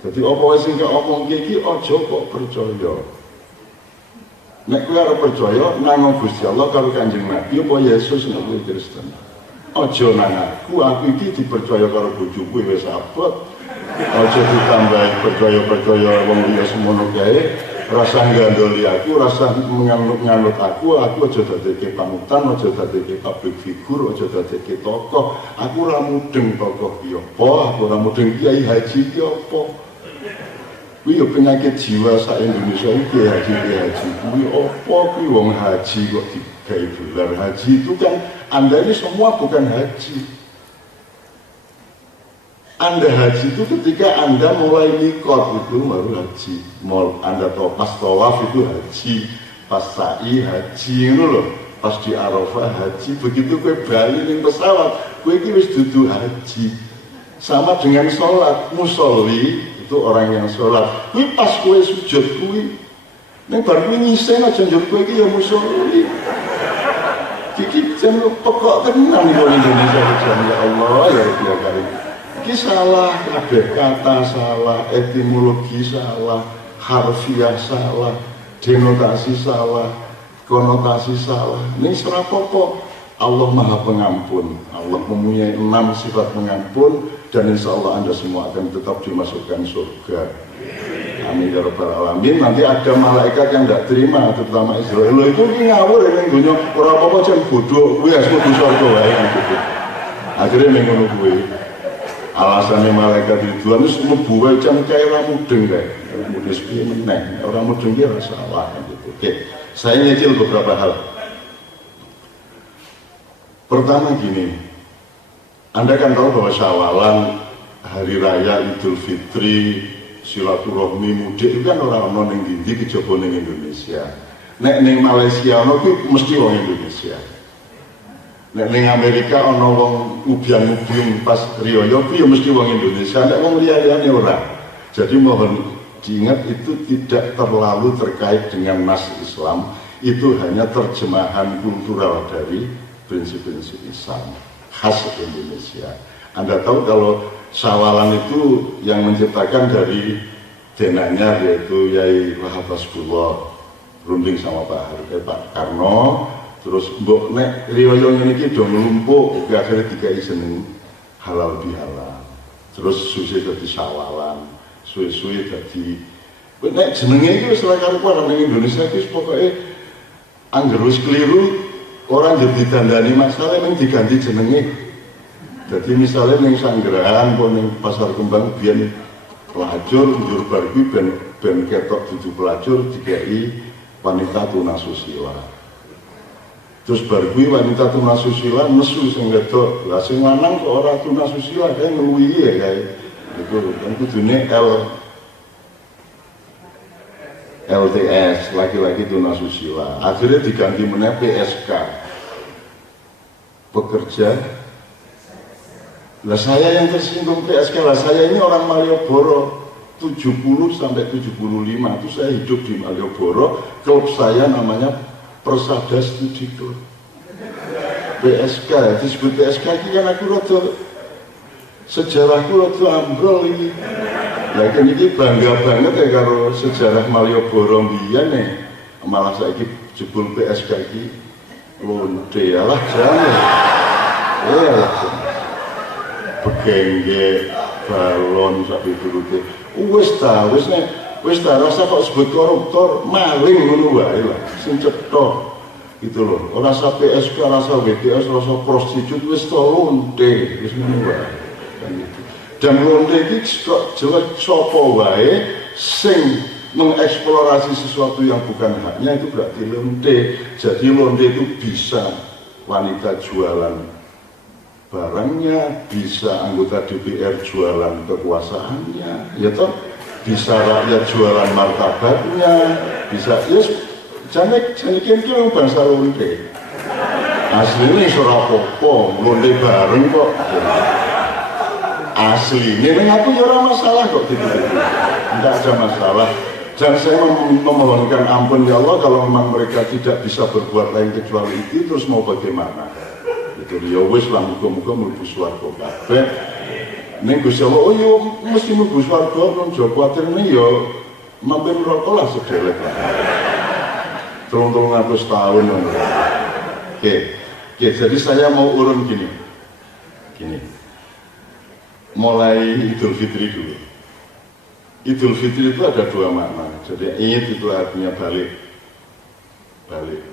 Jadi apa wae sing omong iki aja kok percaya. Nek kowe arep percaya nang Gusti Allah karo Kanjeng Nabi apa Yesus nek kowe Kristen. Aja nang aku iki dipercaya karo bojoku wis abot. Aja ditambah percaya-percaya wong liya semono kae. Rasa nggandoli aku, rasa menganut aku aja dadekke panutan, aja dadekke public figure, aja dadekke tokoh. Aku ora mudeng tokoh ki apa, aku ora mudeng Kiai Haji ki apa. Kuwi yo penyakit jiwa sak Indonesia iki haji. Kuwi apa kuwi wong haji kok digawe gelar haji itu kan Anda ini semua bukan haji. Anda haji itu ketika Anda mulai mikot itu baru haji. Anda tahu pas tawaf itu haji, pas sa'i haji itu loh, pas di Arafah haji. Begitu kue bali ning pesawat, kue iki wis dudu haji. Sama dengan sholat, musolli itu orang yang sholat. Kue pas kue sujud kue, ning bar kue ngisen aja njur kue iki ya musolli. Iki jan pokok tenan iki Indonesia ya Allah ya Rabbil Alamin. Ini salah, kabeh kata salah, etimologi salah, harfiah salah, denotasi salah, konotasi salah. Ini serapopo. Allah Maha Pengampun. Allah mempunyai 6 sifat pengampun dan insya Allah Anda semua akan tetap dimasukkan surga. Amin ya Rabbal Alamin. Nanti ada malaikat yang tidak terima, terutama Israel. Loh itu ngawur ya dunia. Orang apa jangan bodoh, gue harus mlebu surga wae gitu. Akhirnya mengono gue. Alasannya malaikat Ridwan itu mlebu wae jam kaya ora mudeng kae. Mudeng piye meneh. Ora mudeng ki ora salah gitu. Oke. Saya nyicil beberapa hal. Pertama gini. Anda kan tahu bahwa Syawalan, hari raya Idul Fitri, silaturahmi mudik itu kan orang-orang yang dindi kejaba ning Indonesia. Nek ning Malaysia ono kuwi mesti wong Indonesia. Nek ning Amerika ana wong ubian-ubian pas riyaya kuwi ya mesti wong Indonesia, nek wong liyane ora. Jadi mohon diingat itu tidak terlalu terkait dengan nas Islam, itu hanya terjemahan kultural dari prinsip-prinsip Islam khas Indonesia. Anda tahu kalau Syawalan itu yang menciptakan dari denanya yaitu Yai Wahab Hasbullah, runding sama Pak Karno. Terus mbok nek riyo ngene iki do nglumpuk akhirnya dikai jeneng halal bihalal. Terus suwe dadi Syawalan, suwe-suwe dadi nek jenenge iki wis ora karuan ning Indonesia iki pokoke angger wis keliru orang jadi dandani masalah ning diganti jenenge. Jadi misalnya ning Sanggerahan apa ning Pasar Kembang biyen pelacur njur bar iki ben ketok dudu pelacur dikai wanita tunasusila. Terus bargui wanita tunasusila nesu sing wedok. Lah sing lanang kok ora tunasusila kae ngeluwi ya kae. Iku kan kudune LTS, laki-laki tunasusila. Akhirnya diganti meneh PSK. Pekerja. Lah saya yang tersinggung PSK lah, saya ini orang Malioboro 70 sampai 75 itu saya hidup di Malioboro. Klub saya namanya Persada Studi Club. PSK, disebut PSK ini kan aku rada sejarahku rada ambrol ini. Lah ini bangga banget ya karo sejarah Malioboro mbiyen nih. Malah saiki jebul PSK iki lonte alah jane. Ya. Begengge balon sak piturute. Wis ta rasa kok sebut koruptor, maling ngono wae lah, sing cetha. Gitu loh. Ora rasa PSK, rasa WTS, rasa prostitut wis to lonte, wis ngono wae. Kan gitu. Dan lonte iki kok jelas sapa wae sing mengeksplorasi sesuatu yang bukan haknya itu berarti lonte. Jadi lonte itu bisa wanita jualan barangnya, bisa anggota DPR jualan kekuasaannya, ya toh, bisa rakyat jualan martabatnya, bisa, yes, jangan kira bangsa lonte. Aslinya Surapopo, lonte bareng kok. Aslinya, ini aku ya orang masalah kok gitu. Tidak ada masalah. Dan saya memohonkan ampun ya Allah kalau memang mereka tidak bisa berbuat lain kecuali itu, terus mau bagaimana? Ya wis lah muga-muga mlebu swarga kabeh. Ning Gusti Allah, oh yo mesti mlebu swarga nang Joko kuwatirne yo mampir neraka lah sedelek lah. 300 tahun. Oke, jadi saya mau urun gini. Mulai Idul Fitri dulu. Idul Fitri itu ada dua makna. Jadi Id itu artinya balik.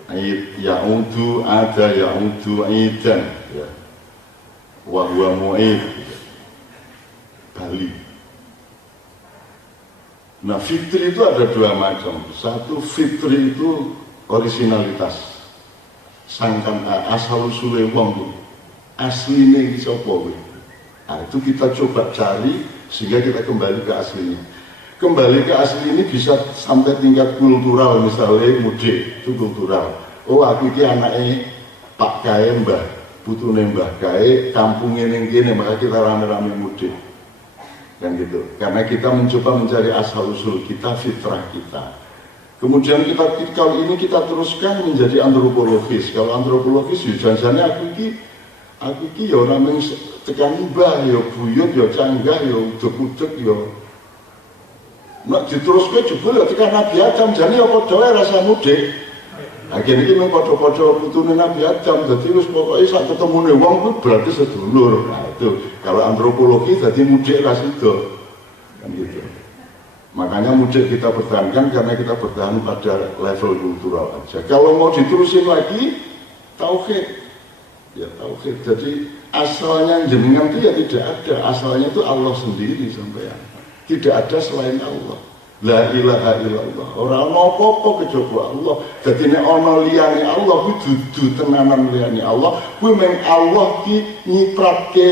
Id ya'udu ada ya'udu idan ya. Wa huwa mu'id. Bali. Nah, fitri itu ada dua macam. Satu, fitri itu originalitas. Sangkan asal usule wong asline iki sapa kuwi. Nah, itu kita coba cari sehingga kita kembali ke aslinya. Kembali ke asli ini bisa sampai tingkat kultural, misalnya mudik itu kultural. Oh, aku ini anaknya Pak Kae, Mbah putune Mbah Kae, kampungnya ning kene, maka kita rame-rame mudik. Kan gitu. Karena kita mencoba mencari asal usul kita, fitrah kita. Kemudian kalau ini kita teruskan menjadi antropologis. Kalau antropologis ya janjane aku iki ya ora mung tekan mbah ya buyut ya canggah ya udeg-udeg ya. Nek diteruskan jebul ya tekan Nabi Adam jane ya padha wae rasa mudik. Nah kene iki mung padha-padha putune Nabi Adam dadi wis pokoke sak ketemune wong kuwi berarti sedulur. Nah itu kalau antropologi dadi mudik ra sida. Kan gitu. Makanya mudik kita pertahankan karena kita bertahan pada level kultural aja. Kalau mau diterusin lagi tauhid. Ya tauhid. Jadi asalnya jenengan itu ya tidak ada. Asalnya itu Allah sendiri sampean. Tidak ada selain Allah. La ilaha illallah. Ora ana apa-apa kejaba Allah. Dadi nek ana liyane Allah kuwi dudu tenanan liyane Allah. Kuwi mung Allah ki nyipratke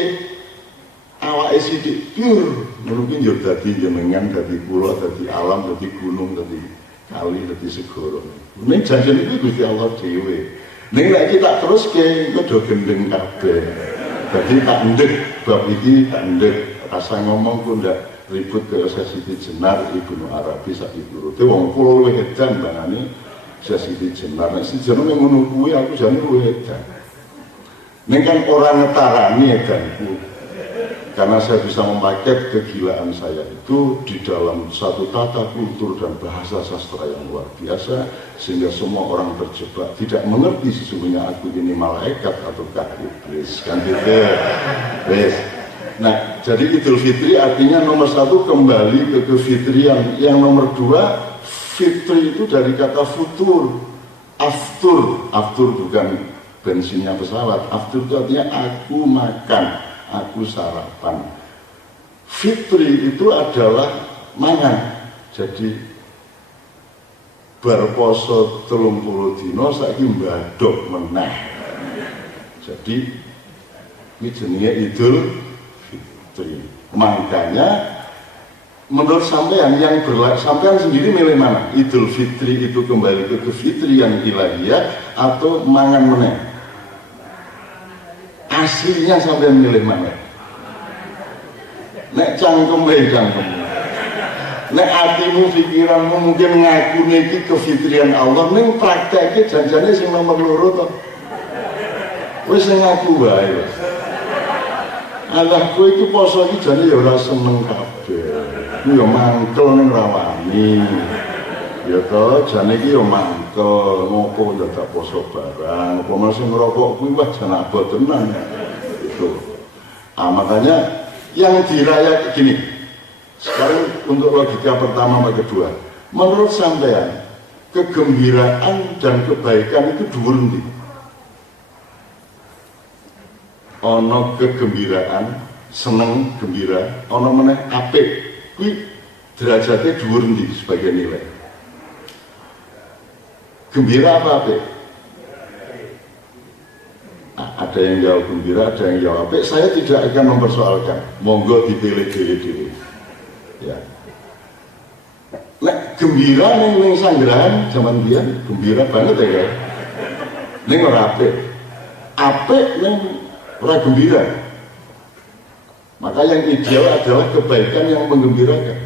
awake sithik pure. Mungkin yo dadi jenengan, dadi kula, dadi alam, dadi gunung, dadi kali, dadi segara. Ning janjene iki Gusti Allah dhewe. Ning nek kita teruske engko do gendeng kabeh. Dadi tak ndek bab iki tak ndek rasa ngomong ku ndak ribut ke Siti Jenar Ibnu Arabi sak diturute wong kula luwih edan bangane Siti Jenar. Nek si jenenge ngono kuwi aku jane luwih edan. Ning kan ora ngetarani edanku. Karena saya bisa memakai kegilaan saya itu di dalam satu tata kultur dan bahasa sastra yang luar biasa sehingga semua orang terjebak tidak mengerti sesungguhnya aku ini malaikat ataukah iblis kan gitu. Wes. Nah, jadi Idul Fitri artinya nomor satu kembali ke kefitrian. Yang nomor dua, fitri itu dari kata futur, aftur bukan bensinnya pesawat. Aftur itu artinya aku makan, aku sarapan. Fitri itu adalah mangan. Jadi berposo 30 dino saiki mbadok meneh. Jadi ini jenenge Idul Fitri. Makanya menurut sampean yang sampean sendiri milih mana? Idul Fitri itu kembali ke kefitrian ilahiyah atau mangan meneh? Aslinya sampean milih mana? Nek cangkem. Nek hatimu, pikiranmu mungkin ngaku iki kefitrian Allah, ning prakteknya janjane sing nomor loro to. Wis ngaku wae. Allah kowe iki poso iki jane ya ora seneng kabeh. Ku ya mangkel ning rawani. Ya to, jane iki ya mangkel, ngopo ya tak poso barang. Apa masih ngerokok kuwi wah jan abot tenan. Itu. Makanya yang dirayakan gini. Sekarang untuk logika pertama sama kedua. Menurut sampean, kegembiraan dan kebaikan itu dhuwur ndi? Ono kegembiraan, seneng gembira, ono meneh apik. Kuwi derajatnya dhuwur ndi sebagai nilai? Gembira apa apik? Nah, ada yang jawab gembira, ada yang jawab apik. Saya tidak akan mempersoalkan. Monggo dipilih-pilih. Ya. Nek gembira ning sanggerahan zaman biyen gembira banget ya guys. Ning ora apik. Apik ning ora gembira. Maka yang ideal adalah kebaikan yang menggembirakan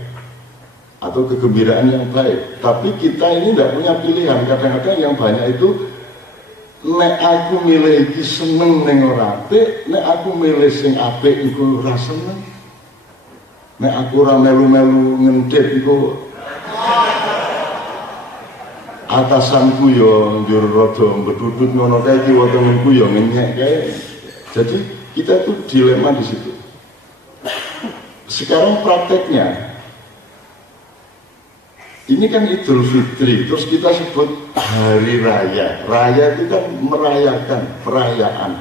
atau kegembiraan yang baik. Tapi kita ini tidak punya pilihan. Kadang-kadang yang banyak itu nek aku milih iki seneng ning ora apik, nek aku milih sing apik iku ora seneng. Nek aku ora melu-melu ngendhet iku atasanku yo njur rada mbedudut ngono kae kiwa temenku yo ngenyek kae. Jadi kita itu dilema di situ. Sekarang prakteknya ini kan Idul Fitri, terus kita sebut hari raya. Raya itu kan merayakan, perayaan.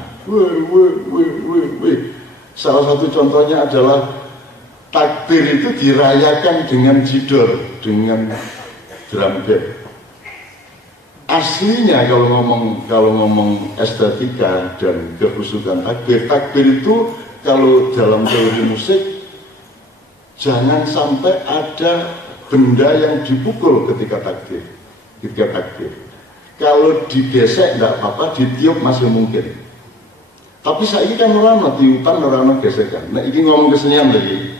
Salah satu contohnya adalah takbir itu dirayakan dengan jidor, dengan drum band. Aslinya kalau ngomong estetika dan kekhusukan takbir itu kalau dalam teori musik jangan sampai ada benda yang dipukul ketika takbir. Kalau dibesek tidak apa-apa, ditiup masih mungkin. Tapi saya kan orang tiupan, orang gesekan. Nah ini ngomong kesenian lagi.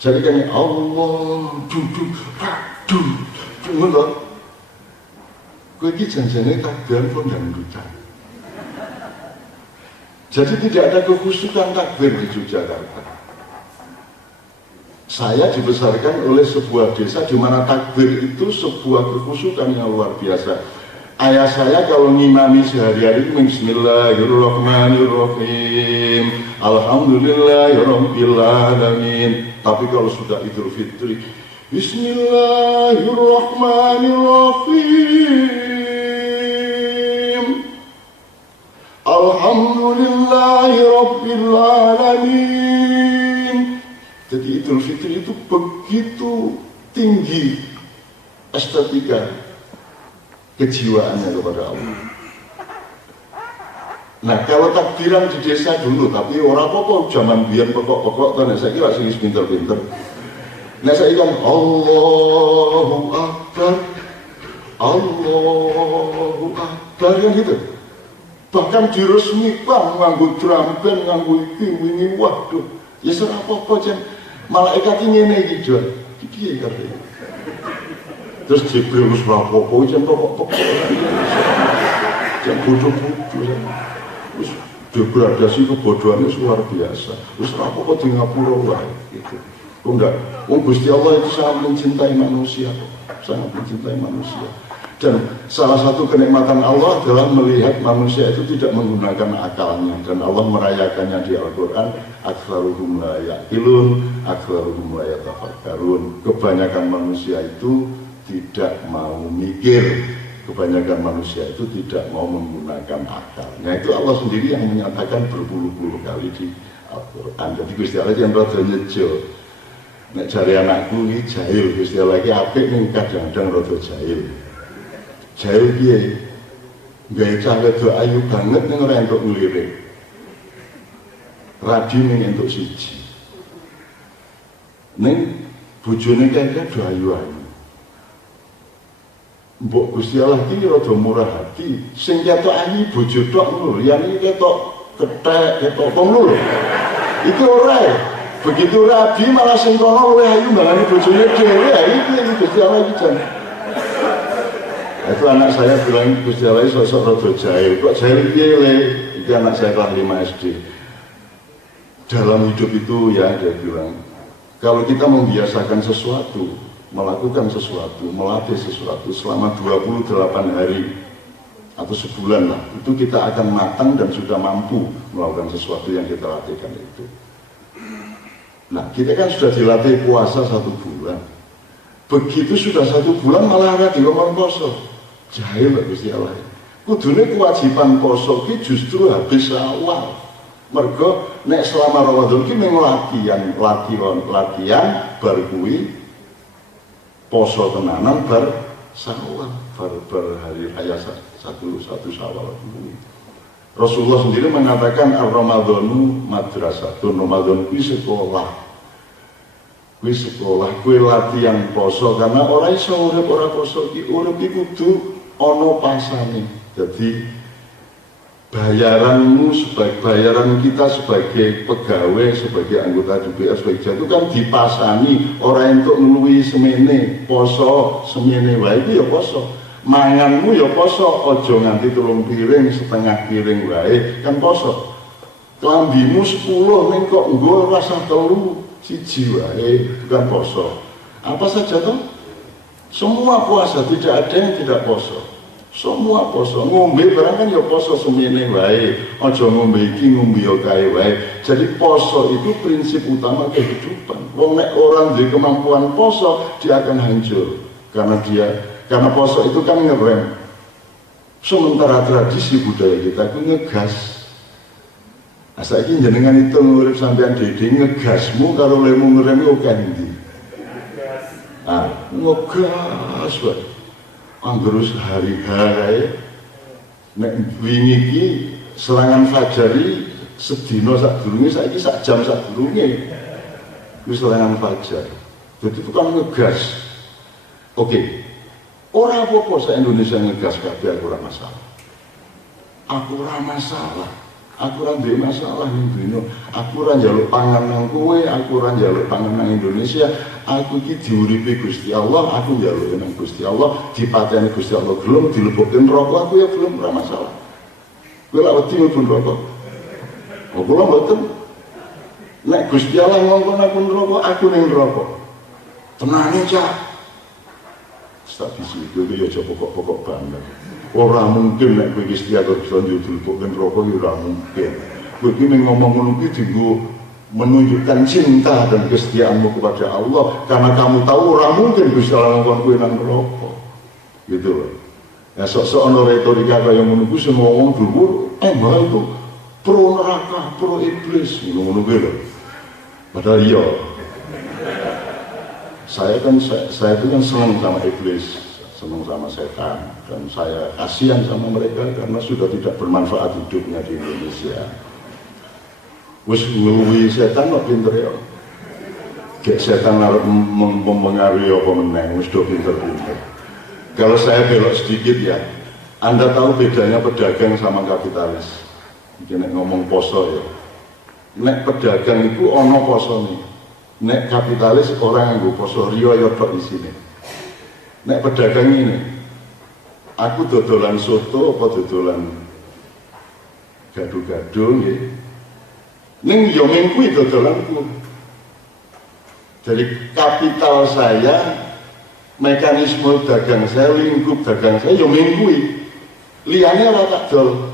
Jadi kan Allah duduk radu, bener. Gue ini janjiannya takbiran pun dangdutan. Jadi tidak ada kekhusukan takbir di Yogyakarta. Saya dibesarkan oleh sebuah desa di mana takbir itu sebuah kekhusukan yang luar biasa. Ayah saya kalau ngimami sehari-hari itu Bismillahirrahmanirrahim, Alhamdulillahirabbil alamin. Tapi kalau sudah Idul Fitri, Bismillahirrahmanirrahim, Alhamdulillahirabbil alamin. Jadi Idul Fitri itu begitu tinggi estetika kejiwaannya kepada Allah. Nah kalau takbiran di desa dulu, tapi orang apa zaman biar pokok-pokok kan saya kira sih pinter-pinter. Nah saya kan Allahu Akbar, Allahu Akbar yang gitu. Bahkan diresmikan nganggo drum band, nganggo iki wingi waduh. Ya serah apa-apa jan malaikat ini gitu. Piye katanya. Terus Jibril wis rapopo jan pokok-pokok. Jan bodoh-bodoh. Wis degradasi kebodohan itu luar biasa. Wis rapopo di ngapura wae gitu. Kok enggak? Gusti Allah itu sangat mencintai manusia. Sangat mencintai manusia. Dan salah satu kenikmatan Allah adalah melihat manusia itu tidak menggunakan akalnya. Dan Allah merayakannya di Al-Quran, Aktsaruhum la ya'qilun, Aktsaruhum la yatafakkarun. Kebanyakan manusia itu tidak mau mikir. Kebanyakan manusia itu tidak mau menggunakan akalnya. Itu Allah sendiri yang menyatakan berpuluh-puluh kali di Al-Quran. Jadi Gusti Allah yang rada nyejo. Nek jari anakku ini jahil, Gusti Allah ini apik ning kadang-kadang rada jahil. Jahil piye? Gawe cah wedok ayu banget ning ora entuk nglirik. Radi ning entuk siji. Ning bojone kaya do ayu-ayu. Mbok Gusti Allah iki rada murah hati. Sing ketok ayu bojo tok lho, liyane ketok kethek, ketok wong lho. Iki ora. Begitu rabi malah sing kono luwih ayu mbangane bojone dhewe. Iki Gusti Allah iki jan. Itu anak saya bilang Gusti Allah sosok rada jahil. Kok jahil piye le? Itu anak saya kelas 5 SD. Dalam hidup itu ya dia bilang, kalau kita membiasakan sesuatu, melakukan sesuatu, melatih sesuatu selama 28 hari atau sebulan lah, itu kita akan matang dan sudah mampu melakukan sesuatu yang kita latihkan itu. Nah, kita kan sudah dilatih puasa 1 bulan. Begitu sudah 1 bulan malah ada di ngomong poso. Jahil Gusti Allah. Kudune kewajiban poso ki justru habis awal. Mergo nek selama Ramadan ki mung latihan bar kuwi poso tenanan bar Syawal, bar hari raya 1 Syawal kuwi. Rasulullah sendiri mengatakan ar-Ramadhanu madrasatun. Ramadan kuwi sekolah. Kuwi sekolah, kuwi latihan poso karena ora iso urip ora poso ki urip iki kudu ana pasane. Jadi bayaran kita sebagai pegawai, sebagai anggota DPR, sebagai itu kan dipasani orang untuk ngeluwi semene poso semene wae iki ya poso. Manganmu ya poso, aja nganti 3 piring, setengah piring wae kan poso. Klambimu 10 ning kok nggo rasa 3 siji wae, bukan poso. Apa saja toh? Semua puasa, tidak ada yang tidak poso. Semua poso, ngombe barang kan ya poso semene wae. Aja ngombe iki ngombe ya kae wae. Jadi poso itu prinsip utama kehidupan. Wong nek orang duwe kemampuan poso, dia akan hancur. Karena poso itu kan ngerem. Sementara tradisi budaya kita itu ngegas. Nah, saiki jenengan itu ngurip sampean dhewe ngegasmu karo lemu ngerem oke ndi? Ah, ngegas wae. Anggerus hari-hari nek wingi iki serangan fajari sedina sadurunge saiki sak jam sadurunge wis serangan fajar. Jadi itu kan ngegas. Oke. Ora apa-apa sa Indonesia ngegas kabeh aku ora masalah. Aku ora masalah. Aku ora duwe masalah ning dunya. Aku ora njaluk pangan nang kowe, aku ora njaluk pangan nang Indonesia. Aku iki diuripi Gusti Allah, aku njaluk nang Gusti Allah, dipateni Gusti Allah gelem dilebokke neraka aku ya gelem ora masalah. Kowe lak wedi mlebu neraka. Oh kula mboten. Nek Gusti Allah ngongkon aku neraka, aku ning neraka. Tenane cak. Status itu ya aja pokok-pokok banget. Ora mungkin nek kowe iki setiap kerja dilebokke neraka ya ora mungkin. Kowe iki ning ngomong ngono iki dienggo menunjukkan cinta dan kesetiaanmu kepada Allah karena kamu tahu orang mungkin bisa lakukan kue nang neraka gitu loh. Ya sok-sok ono retorika kaya menunggu semua orang dulu bahwa itu pro neraka, pro iblis menunggu loh. Padahal iya saya itu kan senang sama iblis, senang sama setan, dan saya kasihan sama mereka karena sudah tidak bermanfaat hidupnya di Indonesia. Wis ngluwi setan kok pinter ya. Gek setan arep mempengaruhi apa meneng, wis do pinter-pinter. Kalau saya belok sedikit ya, Anda tahu bedanya pedagang sama kapitalis. Iki nek ngomong poso ya. Nek pedagang itu ono posone. Nek kapitalis orang nggo poso riyo ya tok isine. Nek pedagang ini, aku dodolan soto apa dodolan gado-gado nggih. Ning yo minggu itu dodolanku. Jadi kapital saya, mekanisme dagang saya, lingkup dagang saya yo minggu. Liyane ora tak dol.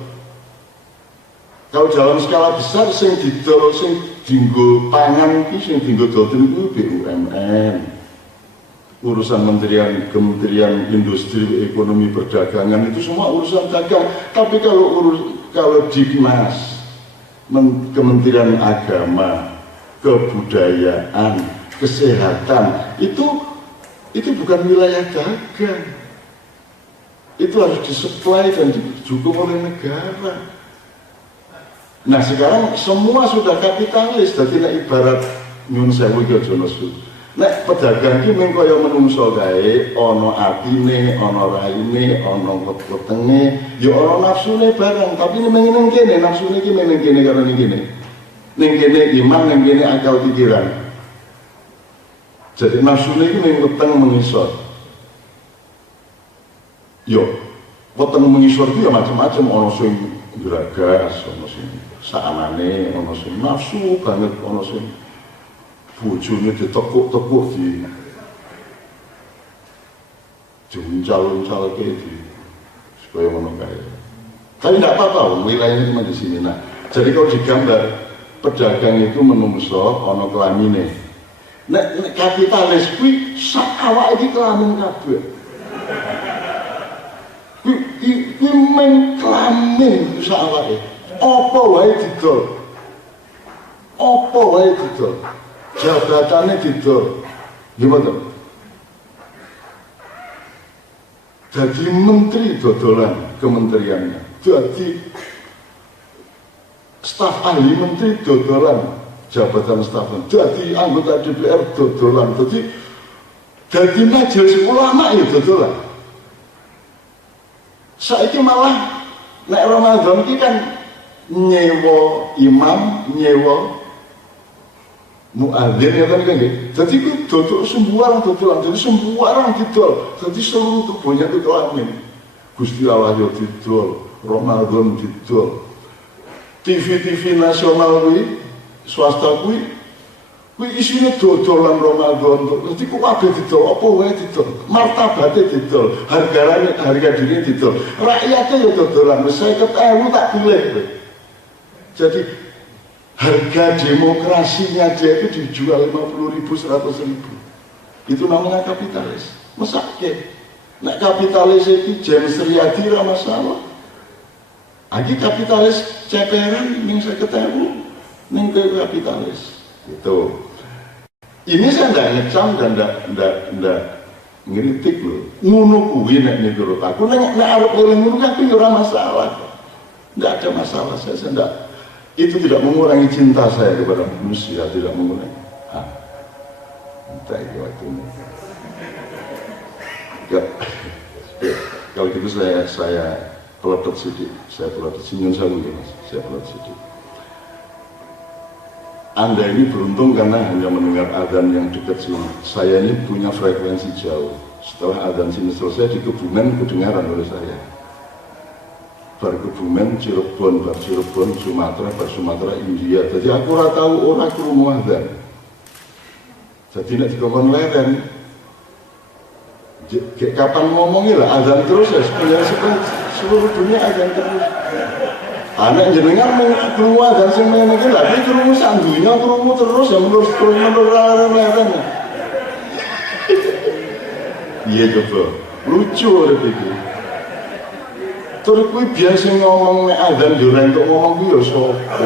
Kalau dalam skala besar sing didol sing dienggo pangan iki sing dienggo dodol iku BUMN. Urusan Kementerian Industri Ekonomi Perdagangan itu semua urusan dagang. Tapi kalau Dinas Kementerian Agama, Kebudayaan, Kesehatan itu bukan wilayah dagang. Itu harus disuplai dan didukung oleh negara. Nah sekarang semua sudah kapitalis, jadi ibarat nyun sewu iki aja nesu. Nek pedagang iki mung kaya menungso kae, ana atine, ana raine, ana wetenge, ya ana nafsune barang, tapi ning kene nafsune iki ning kene karo ning kene. Ning kene iman, ning kene akal pikiran. Jadi nafsune iki ning weteng mengisor. Yo, weteng mengisor iki ya macam-macam, ana sing geragas, ana sing saanane, ana sing nafsu banget, ana sing bojone ditekuk-tekuk diuncal-uncal kayak supaya ngono kae. Tapi tidak apa-apa, wilayahnya cuma di sini. Nah, jadi kalau digambar pedagang itu menungso ana kelamine. Nek kapitalis kuwi sak awake iki kelamin kabeh. Kuwi men kelamin sak awake. Apa wae didol. Apa wae didol. Jabatannya didol, gimana? Jadi menteri dodolan kementeriannya, jadi staf ahli menteri dodolan jabatan stafnya, jadi anggota DPR dodolan, jadi majelis ulama ya dodolan. Saiki malah nek Ramadan ini kan nyewa imam, nyewa muadzin ya kan gitu. Jadi itu dodol sembarang dodolan, jadi sembarang didol. Jadi seluruh tubuhnya itu kelamin. Gusti Allah yo didol, Ramadan didol. TV nasional kuwi, swasta kuwi Kuwi isine dodolan Ramadan kok. Dadi kok kabeh didol, apa wae didol. Martabate didol, harga diri didol. Rakyatnya ya dodolan, wis 50.000 tak pilih. Jadi harga demokrasinya dia itu dijual 50.000, 100.000. Itu namanya kapitalis. Mesake. Nek kapitalis iki James Riyadi ra masalah. Lagi kapitalis ceperan ning 50.000 ning kapitalis. Itu. Ini saya tidak ngecam dan tidak ngeritik loh. Ngono kuwi nek menurut aku nek arep ngono kan kuwi ora masalah. Tidak ada masalah. Saya tidak, itu tidak mengurangi cinta saya kepada manusia, tidak mengurangi. Entah itu waktu ini. Kalau gitu saya pelotot sedikit. Saya pelotot senyum sabu ya Mas. Saya pelotot sedikit. Anda ini beruntung karena hanya mendengar adzan yang dekat sini. Saya ini punya frekuensi jauh. Setelah adzan sini selesai di Kebumen kedengaran oleh saya. Bar Kebumen, Cirebon, bar Cirebon, Sumatera, bar Sumatera, India. Jadi aku ora tahu ora krungu adzan. Jadi nek dikongkon leren. Kapan ngomongnya lah adzan terus ya seluruh dunia adzan terus. Anak jenengan krungu adzan sing ngene iki lha iki krungu sak dunya krungu terus ya menurut leren. Iya coba. Lucu urip iki. Terus kuwi biasa ngomong nek adzan yo rentuk ngomong kuwi yo sapa.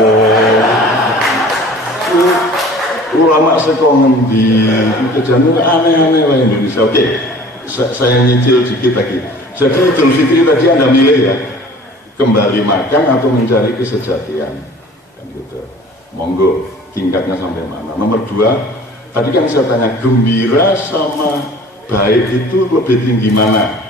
Ulama saka ngendi? Kejane aneh-aneh wae Indonesia. Oke. Saya nyicil dikit lagi. Jadi Idul Fitri tadi Anda milih ya. Kembali makan atau mencari kesejatian kan gitu. Monggo tingkatnya sampai mana. Nomor 2, tadi kan saya tanya gembira sama baik itu lebih tinggi mana?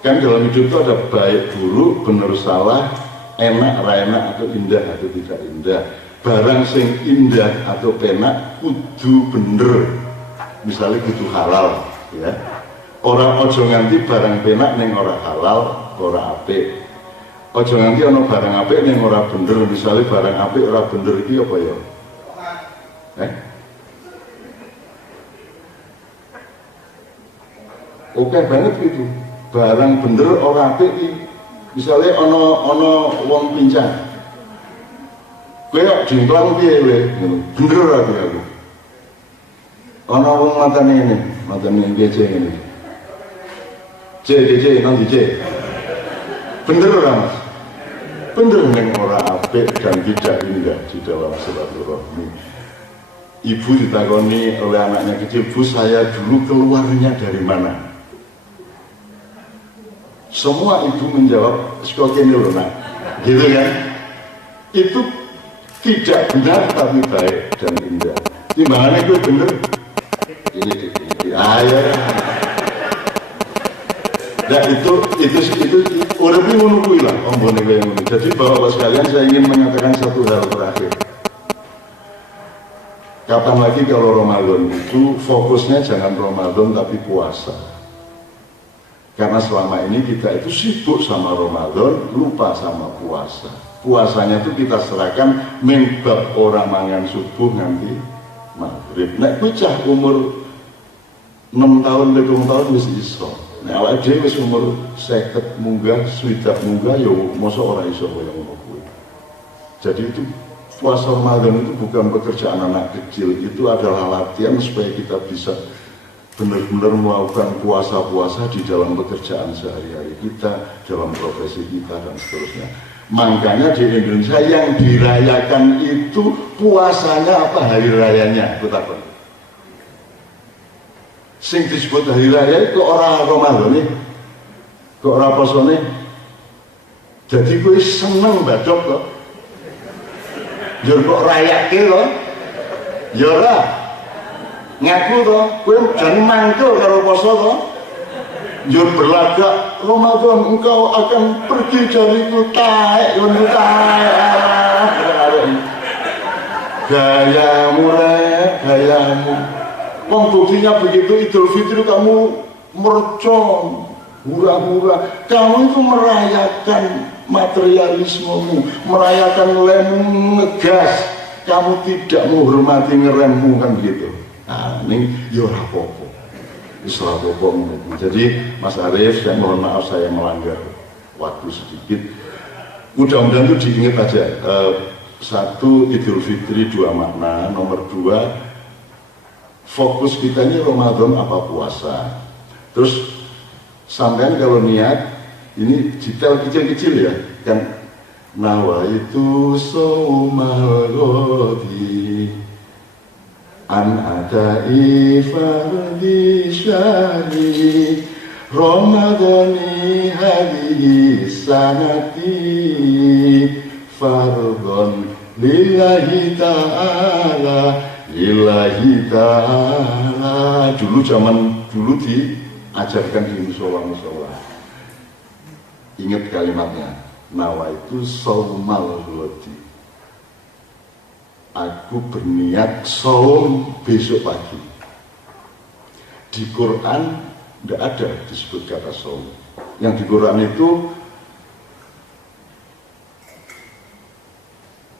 Kan dalam hidup itu ada baik buruk, benar salah, enak enak atau indah atau tidak indah. Barang sing indah atau penak kudu bener, misalnya kudu halal ya. Orang ojo nganti barang penak neng ora halal, ora apik. Ojo nganti ono barang apik neng ora bener, misalnya barang apik ora bener iki apa ya? Oke banget gitu. Barang bener ora apik iki. Misalnya ono wong pincang. Kowe kok jingklang piye kowe? Bener ora aku. Ono wong matane ngece ngene. C, nanti C. Bener ora Mas? Bener neng ora apik dan tidak indah di dalam silaturahmi. Ibu ditakoni oleh anaknya kecil, Bu saya dulu keluarnya dari mana? Semua ibu menjawab, sekolah ini loh nak, gitu kan? Itu tidak benar tapi baik dan indah. Timbangannya itu bener. Ini ya. Nah itu udah menunggu lah ombone yang ini. Jadi bapak sekalian saya ingin mengatakan satu hal terakhir. Kapan lagi kalau Ramadan itu fokusnya jangan Ramadan tapi puasa. Karena selama ini kita itu sibuk sama Ramadan, lupa sama puasa. Puasanya itu kita serahkan mengbab orang mangan subuh nanti maghrib. Nek kucah umur 6 tahun, 7 tahun wis iso. Nek awake dhewe wis umur 50 munggah, 60 munggah ya mosok ora iso kaya ngono kuwi. Jadi itu puasa Ramadan itu bukan pekerjaan anak kecil, itu adalah latihan supaya kita bisa benar-benar melakukan puasa-puasa di dalam pekerjaan sehari-hari kita, dalam profesi kita dan seterusnya. Makanya di Indonesia yang dirayakan itu puasanya apa hari rayanya? Betapa? Sing disebut hari raya itu orang Ramadan nih, kok orang poso nih. Jadi gue seneng badok kok. Jur kok rayake loh, yora ngaku toh, gue jangan mangkel karo poso toh. Jur berlagak Ramadan engkau akan pergi dariku taek, gayamu gayamu. Wong buktinya begitu Idul Fitri kamu mercon, hura-hura. Kamu itu merayakan materialismemu, merayakan lemu ngegas, kamu tidak menghormati ngeremmu kan begitu. Nah, ini ya ora apa-apa. Wis ora apa-apa. Jadi Mas Arief, saya mohon maaf saya melanggar waktu sedikit. Mudah-mudahan itu diingat aja. Satu, Idul Fitri dua makna. Nomor dua, fokus kita ini Ramadan apa puasa. Terus sampean kalau niat, ini detail kecil-kecil ya, kan nawaitu saumal ghadi an adai fardhi syahri ramadhani hadhihi sanati fardhon lillahi ta'ala dulu zaman dulu diajarkan di musola. Ingat kalimatnya, nawaitu saumal ghadi. Aku berniat saum besok pagi. Di Quran tidak ada disebut kata saum. Yang di Quran itu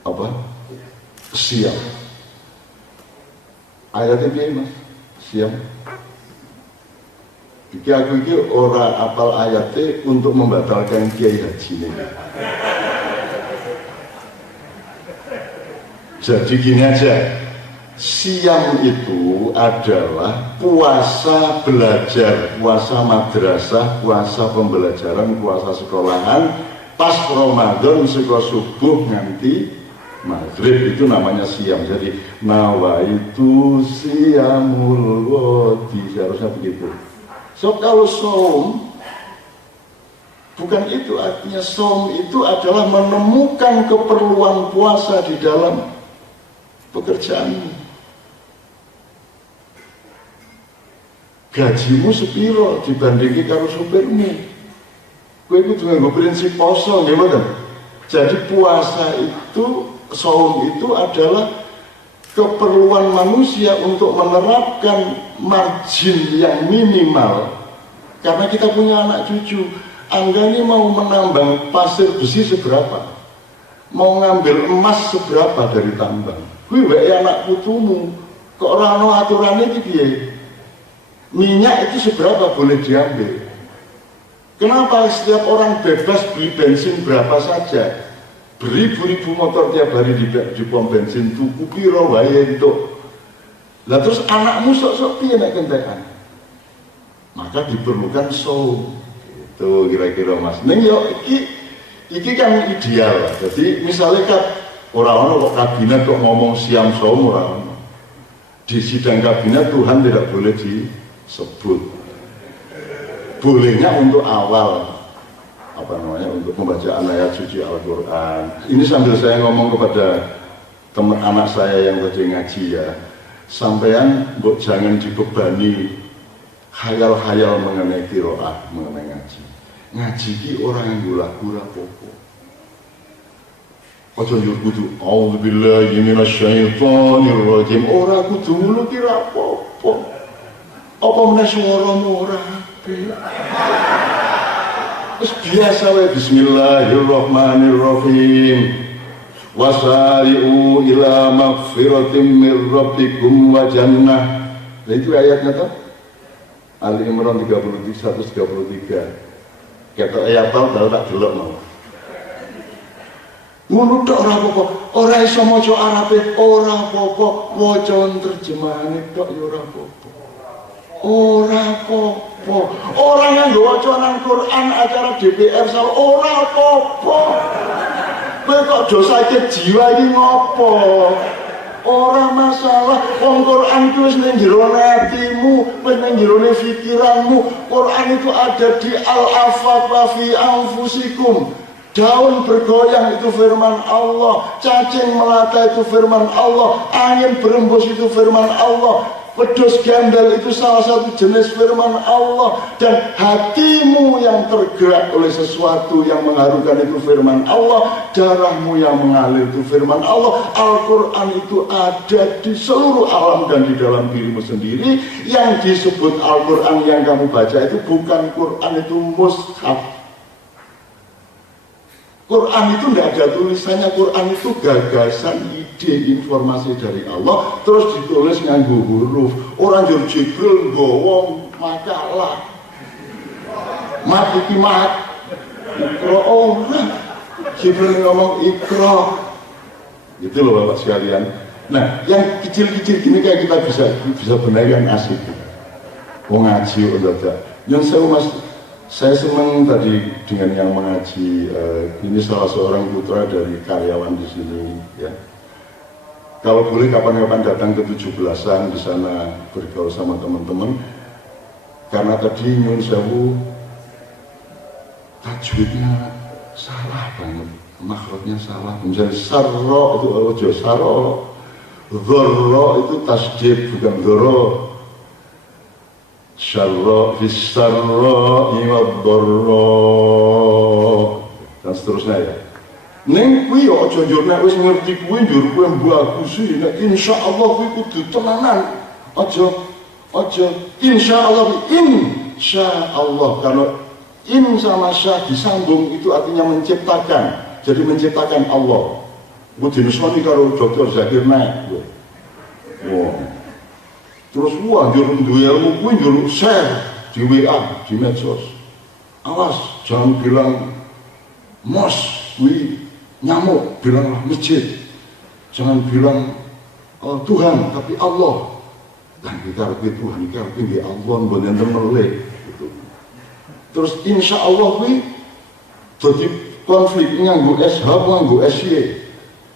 apa? Siam. Ayatnya piye Mas? Siam. Iki aku iki ora apal ayatnya untuk membatalkan kiai haji ini. Jadi gini aja, siam itu adalah puasa belajar, puasa madrasah, puasa pembelajaran, puasa sekolahan. Pas Ramadan sekolah subuh nganti maghrib itu namanya siam. Jadi nawaitu siamul ghadi, seharusnya begitu. So kalau saum bukan itu, artinya saum itu adalah menemukan keperluan puasa di dalam pekerjaanmu. Gajimu sepiro dibandingi karo supirmu. Kowe kudu nganggo prinsip poso nggih mboten. Jadi puasa itu, saum itu adalah keperluan manusia untuk menerapkan margin yang minimal. Karena kita punya anak cucu, Angga ini mau menambang pasir besi seberapa? Mau ngambil emas seberapa dari tambang? Kuwi wae anak putumu, kok ora ono aturane iki piye? Minyak itu seberapa boleh diambil? Kenapa setiap orang bebas beli bensin berapa saja? Beribu-ribu motor tiap hari di pom bensin, tuku piro wae entuk. Lah terus anakmu sok-sok piye nek kentekan? Maka diperlukan saum. Itu kira-kira Mas. Ning yo iki kan ideal. Jadi misalnya kan orang kok kabinet kok ngomong siam saum orang. Di sidang kabinet Tuhan tidak boleh disebut. Bolehnya untuk awal untuk pembacaan ayat suci Al-Quran. Ini sambil saya ngomong kepada teman anak saya yang tadi ngaji ya, sampean mbok jangan dibebani khayal-khayal mengenai qiraah, mengenai ngaji. Ngaji ki orang yang gula-gula popo. Ojo yo kudu auzubillahi minasyaitonir rajim. Ora kudu ngono ki ra apa-apa. Apa meneh swaramu ora apik. Wis biasa wae bismillahirrahmanirrahim. Wasari'u ila magfiratin mir rabbikum wa jannah. Nah, itu ayatnya toh? Ali Imran 133. Kata ayat tau tak delok mau. Ngono tok ora apa-apa. Ora iso maca Arabe ora apa-apa. Waca terjemahane tok ya ora apa-apa. Ora apa-apa. Ora nganggo wacanan Quran acara DPR sal ora apa-apa. Kowe kok do sakit jiwa iki ngopo? Ora masalah, wong Quran itu wis ning jero atimu, wis ning jero pikiranmu. Quran itu ada di al-afaq wa fi anfusikum. Daun bergoyang itu firman Allah, cacing melata itu firman Allah, angin berembus itu firman Allah, wedhus gembel itu salah satu jenis firman Allah, dan hatimu yang tergerak oleh sesuatu yang mengharukan itu firman Allah, darahmu yang mengalir itu firman Allah. Al-Quran itu ada di seluruh alam dan di dalam dirimu sendiri. Yang disebut Al-Quran yang kamu baca itu bukan Quran, itu mushaf. Quran itu tidak ada tulisannya, Quran itu gagasan ide. gede informasi dari Allah terus ditulis nganggo huruf. Orang jur Jibril nggawa makalah. Mat iki mat. Ikra ora. Jibril ngomong ikra. Gitu loh Bapak sekalian. Nah, yang kecil-kecil gini kayak kita bisa benarkan asik. Mau ngaji udah. Yang saya senang tadi dengan yang mengaji. Ini salah seorang putra dari karyawan di sini. Ya. Kalau boleh kapan-kapan datang ke 17-an di sana bergaul sama teman-teman. Karena tadi nyun sewu tajwidnya salah banget, makhrajnya salah. Misalnya sarro itu ojo sarro, dzarra itu tasdid bukan dzarra. Syarra fissarra iwaddarra dan seterusnya ya. Neng kuwi yo aja njur nek wis ngerti kuwi njur kuwi bagus iki nek insyaallah kuwi kudu tenanan. Aja insyaallah insyaallah kalau in sama syah disambung itu artinya menciptakan. Jadi menciptakan Allah. Kudu disoni karo Dr. Zakir Naik. Wah. Terus wah njur duwe ilmu kuwi njur share di WA, di medsos. Awas, jangan bilang mos kuwi nyamuk, bilanglah masjid. Jangan bilang Tuhan, tapi Allah. Dan kita harus Tuhan, kita harus tinggi Allah, mbon enten meleh gitu. Terus insya Allah kuwi dadi konflik nganggo SH nganggo SY.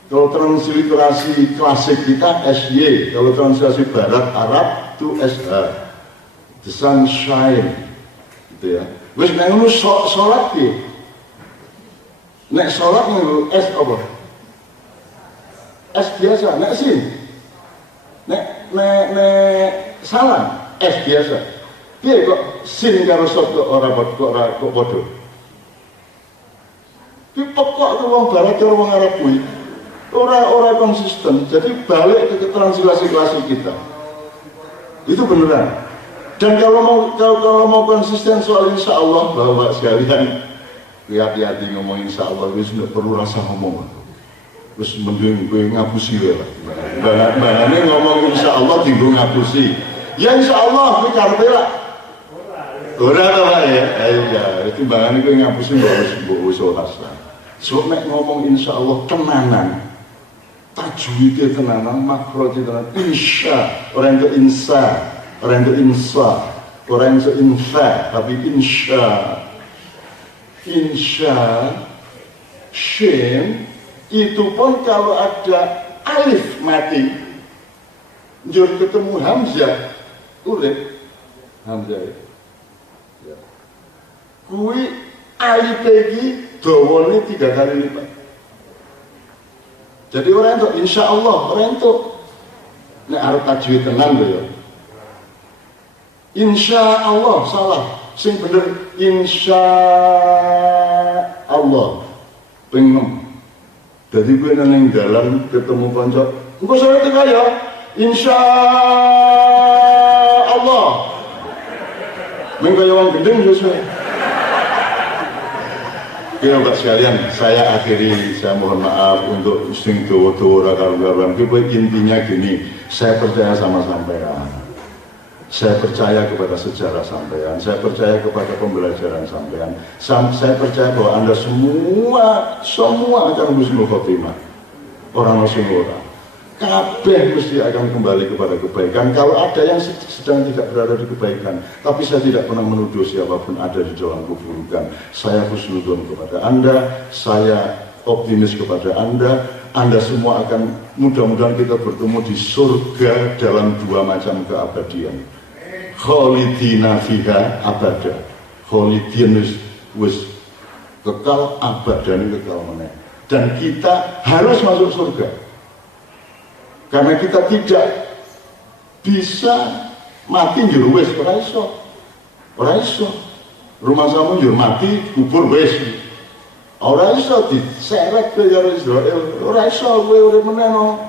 Kalau transliterasi klasik kita SY, kalau transliterasi barat Arab itu SH. The sunshine gitu ya. Wis nek ngono salat piye? Nek salat nganggo S apa? S biasa, nek sin. Nek salam S biasa. Piye kok sin karo sot kok ora padha? Ki pokok ku wong barat karo wong Arab kuwi ora konsisten. Jadi balik ke translasi klasik kita. Itu beneran. Dan kalau mau konsisten soal insya Allah Bapak sekalian, hati-hati ngomong insya Allah, wis nggak perlu rasa ngomong. Terus mending gue ngapusi lah. Bahane ngomong insya Allah tinggal ngapusi. Ya insya Allah gue karepe lah. Ora ta Pak ya. Iya, itu bahane gue ngapusi mbok wis ora sah. So nek ngomong insya Allah tenanan. Tajwidnya tenanan, makhrajnya tenanan. Insya, orang itu insa, orang itu insa, orang itu infa, tapi insya. Insya, shin, itu pun kalau ada alif mati, jur ketemu hamzah, urip hamzah. Ya. Kui alif lagi, dawane 3 kali lipat. Jadi orang itu insya Allah, orang itu nek arep tajwid tenan lho ya. Insya Allah salah, sing bener insya Allah. Ping 6. Jadi gue nang dalan ketemu kanca, engko sore teka ya. Insya Allah. Mengko wong gendeng sesuai. Ya Bapak sekalian, saya akhiri, saya mohon maaf untuk sing dowo-dowo ora karo-karuan. Intinya gini, saya percaya sama sampean. Saya percaya kepada sejarah sampean, saya percaya kepada pembelajaran sampean. Saya percaya bahwa Anda semua akan husnul khotimah. Orang orang kabeh mesti akan kembali kepada kebaikan. Kalau ada yang sedang tidak berada di kebaikan, tapi saya tidak pernah menuduh siapapun ada di dalam keburukan. Saya husnudzon kepada Anda, saya optimis kepada Anda. Anda semua akan mudah-mudahan kita bertemu di surga dalam 2 macam keabadian. Khalidina fiha abada. Khalidin wis kekal, abadan kekal meneh. Dan kita harus masuk surga. Karena kita tidak bisa mati njur wis ora iso. Ora iso. Rumah samu njur mati kubur wis. Ora iso diseret ke karo Israel. Ora iso kowe urip meneh no.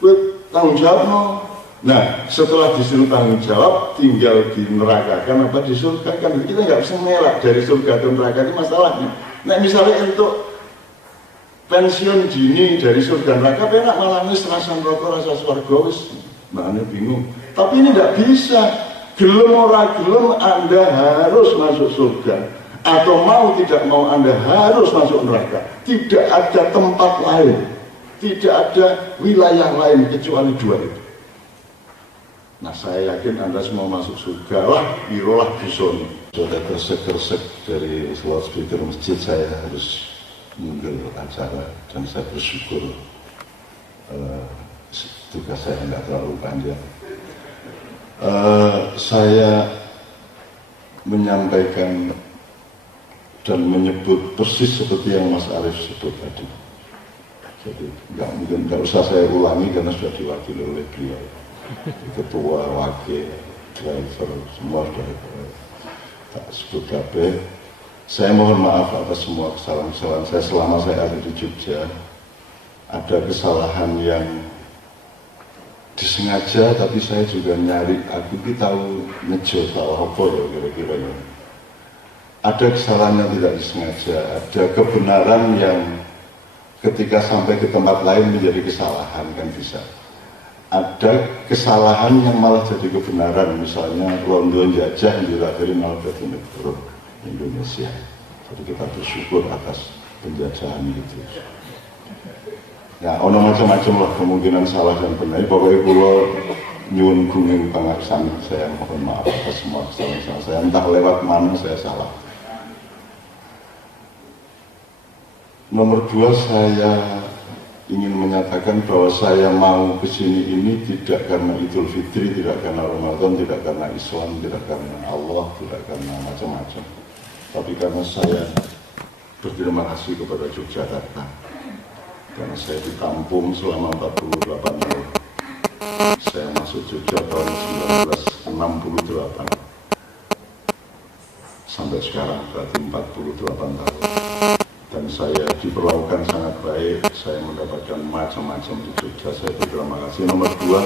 Kowe tanggung jawab no. Nah, setelah disuruh tanggung jawab tinggal di neraka kan apa di surga kan kita nggak bisa mengelak dari surga ke neraka itu masalahnya. Nah, misalnya untuk pensiun dini dari surga neraka, enak malah wis rasa neraka rasa swarga wis, makanya bingung. Tapi ini tidak bisa, gelem ora gelem Anda harus masuk surga, atau mau tidak mau Anda harus masuk neraka. Tidak ada tempat lain, tidak ada wilayah lain kecuali dua itu. Nah, saya yakin Anda semua masuk surga lah, birolah bisoni. Sudah kersek-kersek dari loudspeaker masjid, saya harus mundur acara, dan saya bersyukur tugas saya nggak terlalu panjang. Saya menyampaikan dan menyebut persis seperti yang Mas Arief sebut tadi. Jadi nggak usah saya ulangi karena sudah diwakili oleh beliau. Ketua, wakil, driver, semua sudah tak sebut kabeh. Saya mohon maaf atas semua kesalahan-kesalahan saya selama saya ada di Jogja. Ada kesalahan yang disengaja, tapi saya juga nyari, aku tahu ngejo salah apa ya kira-kira ya. Ada kesalahan yang tidak disengaja, ada kebenaran yang ketika sampai ke tempat lain menjadi kesalahan, kan bisa. Ada kesalahan yang malah jadi kebenaran, misalnya London jajah yang dirakhirin oleh negara Indonesia. Jadi kita bersyukur atas penjajahan itu. Ya, ono macam-macam lah kemungkinan salah dan benar. Pokoknya pulau nyuwun gunging pangaksani, saya mohon maaf atas semua kesalahan saya. Entah lewat mana saya salah. Nomor 2, saya ingin menyatakan bahwa saya mau ke sini ini tidak karena Idul Fitri, tidak karena Ramadan, tidak karena Islam, tidak karena Allah, tidak karena macam-macam. Tapi karena saya berterima kasih kepada Yogyakarta. Karena saya ditampung selama 48 tahun. Saya masuk Jogja tahun 1968. Sampai sekarang berarti 48 tahun. Dan saya diperlakukan sangat baik, saya mendapatkan macam-macam di Jogja, saya berterima kasih. Nomor 2,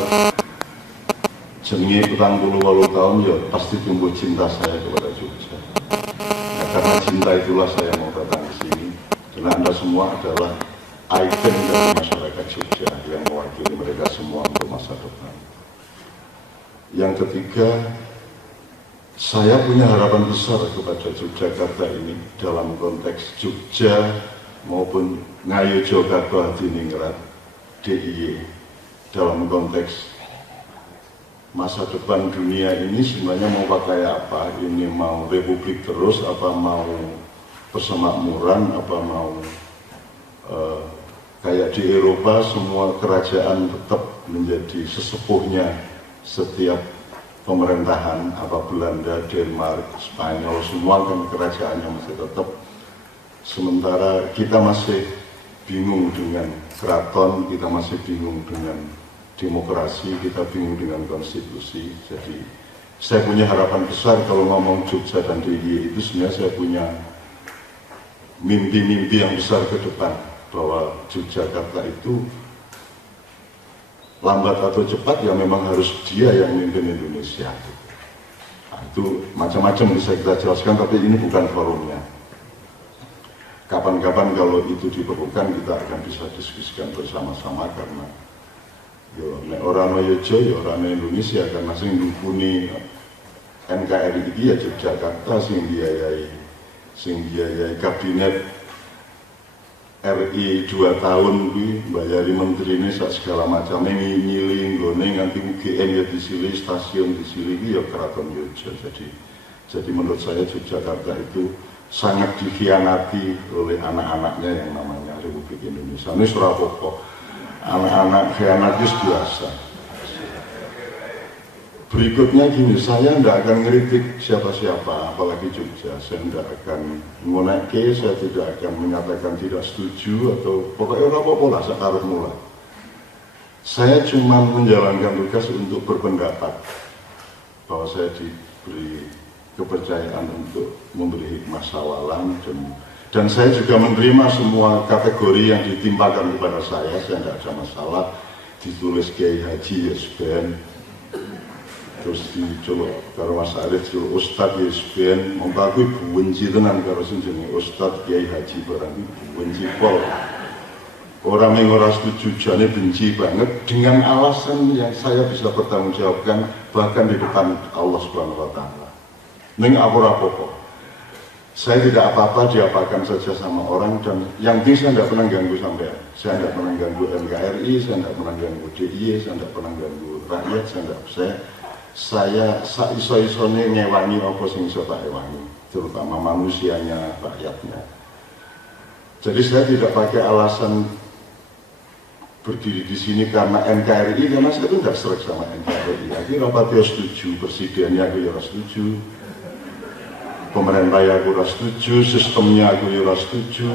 jenenge 48 tahun ya pasti tumbuh cinta saya kepada Jogja. Ya, karena cinta itulah saya mau datang ke sini, karena Anda semua adalah ikon dari masyarakat Jogja yang mewakili mereka semua untuk masa depan. Yang ketiga, saya punya harapan besar kepada Yogyakarta ini dalam konteks Jogja maupun Ngayu Jogarta Diningrat DIY. Dalam konteks masa depan dunia ini sebenarnya mau pakai apa? Ini mau republik terus, apa mau persemakmuran, apa mau kayak di Eropa semua kerajaan tetap menjadi sesepuhnya setiap pemerintahan, apa Belanda, Denmark, Spanyol, semua kan kerajaannya masih tetap. Sementara kita masih bingung dengan keraton, kita masih bingung dengan demokrasi, kita bingung dengan konstitusi. Jadi saya punya harapan besar kalau ngomong Jogja dan DIY itu sebenarnya saya punya mimpi-mimpi yang besar ke depan, bahwa Yogyakarta itu lambat atau cepat ya memang harus dia yang memimpin Indonesia. Nah, itu macam-macam bisa kita jelaskan, tapi ini bukan forumnya. Kapan-kapan kalau itu diperlukan kita akan bisa diskusikan bersama-sama, karena yo nek ora ono Yojo ya ora ono Indonesia, karena sing dukuni NKRI iki ya Yogyakarta, sing biayai kabinet RI 2 tahun bayari menteri ini segala macam ngili nggone nganti UGM ya disili, stasiun disili ya keraton Yogyo. Jadi menurut saya Yogyakarta itu sangat dikhianati oleh anak-anaknya yang namanya Republik Indonesia. Ini surah pokok anak-anak khianatis biasa. Berikutnya gini, saya tidak akan ngeritik siapa-siapa, apalagi Jogja. Saya tidak akan mengoneki, saya tidak akan menyatakan tidak setuju, atau pokoknya apa-apa lah, sekarang mulai. Saya cuma menjalankan tugas untuk berpendapat, bahwa saya diberi kepercayaan untuk memberi hikmah sawalan, dan saya juga menerima semua kategori yang ditimpakan kepada saya tidak ada masalah. Ditulis Kiai Haji Yesben, terus dicolok karo Mas Arief dicolok Ustadz Yesben, mongko aku benci tenan karo sing jenenge Ustadz Kiai Haji barang iki benci pol. Orang yang ora setuju jane benci banget dengan alasan yang saya bisa bertanggungjawabkan bahkan di depan Allah Subhanahu wa taala. Ning apa-apa. Saya tidak apa-apa diapakan saja sama orang dan yang penting saya tidak pernah ganggu sampean. Saya tidak pernah ganggu NKRI, saya tidak pernah ganggu DIY, saya tidak pernah ganggu rakyat, saya iso-isone ngewangi apa sing iso tak ewangi, terutama manusianya, rakyatnya. Jadi saya tidak pakai alasan berdiri di sini karena NKRI, karena saya itu tidak serak sama NKRI. Aku rapatnya setuju, presidennya aku ya setuju, pemerintah aku setuju, sistemnya aku ya setuju.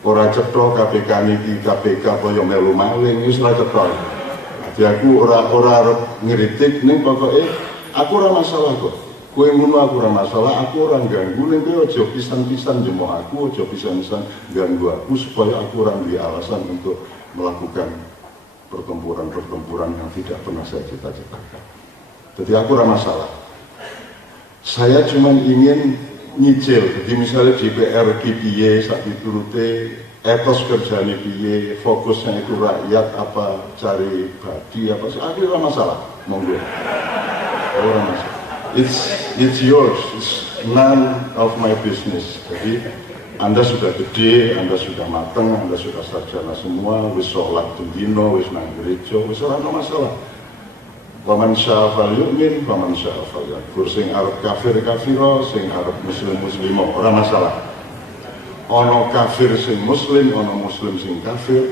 Ora cetha KPK niki KPK kaya melu maling wis ora cetha. Jadi aku ora ngritik ning pokoke aku ora masalah kok. Kowe ngono aku ora masalah, aku ora ganggu ning kowe aja pisan-pisan jemo aku, aja pisan-pisan ganggu aku supaya aku ora duwe alasan untuk melakukan pertempuran-pertempuran yang tidak pernah saya cita-citakan. Jadi aku ora masalah. Saya cuma ingin nyicil. Jadi misalnya DPR piye sak diturute etos kerjanya piye, fokusnya itu rakyat apa cari badi apa sih? Aku ora masalah, monggo. Ora masalah. It's yours. It's none of my business. Jadi Anda sudah gede, Anda sudah mateng, Anda sudah sarjana semua, wis sholat dino, wis nang gereja, wis ora ono masalah. Waman syaa fal yu'min, waman syaa fal yakfur. Sing arep kafir kafiro, sing arep muslim muslimo, ora masalah. Ono kafir sing muslim, ono muslim sing kafir,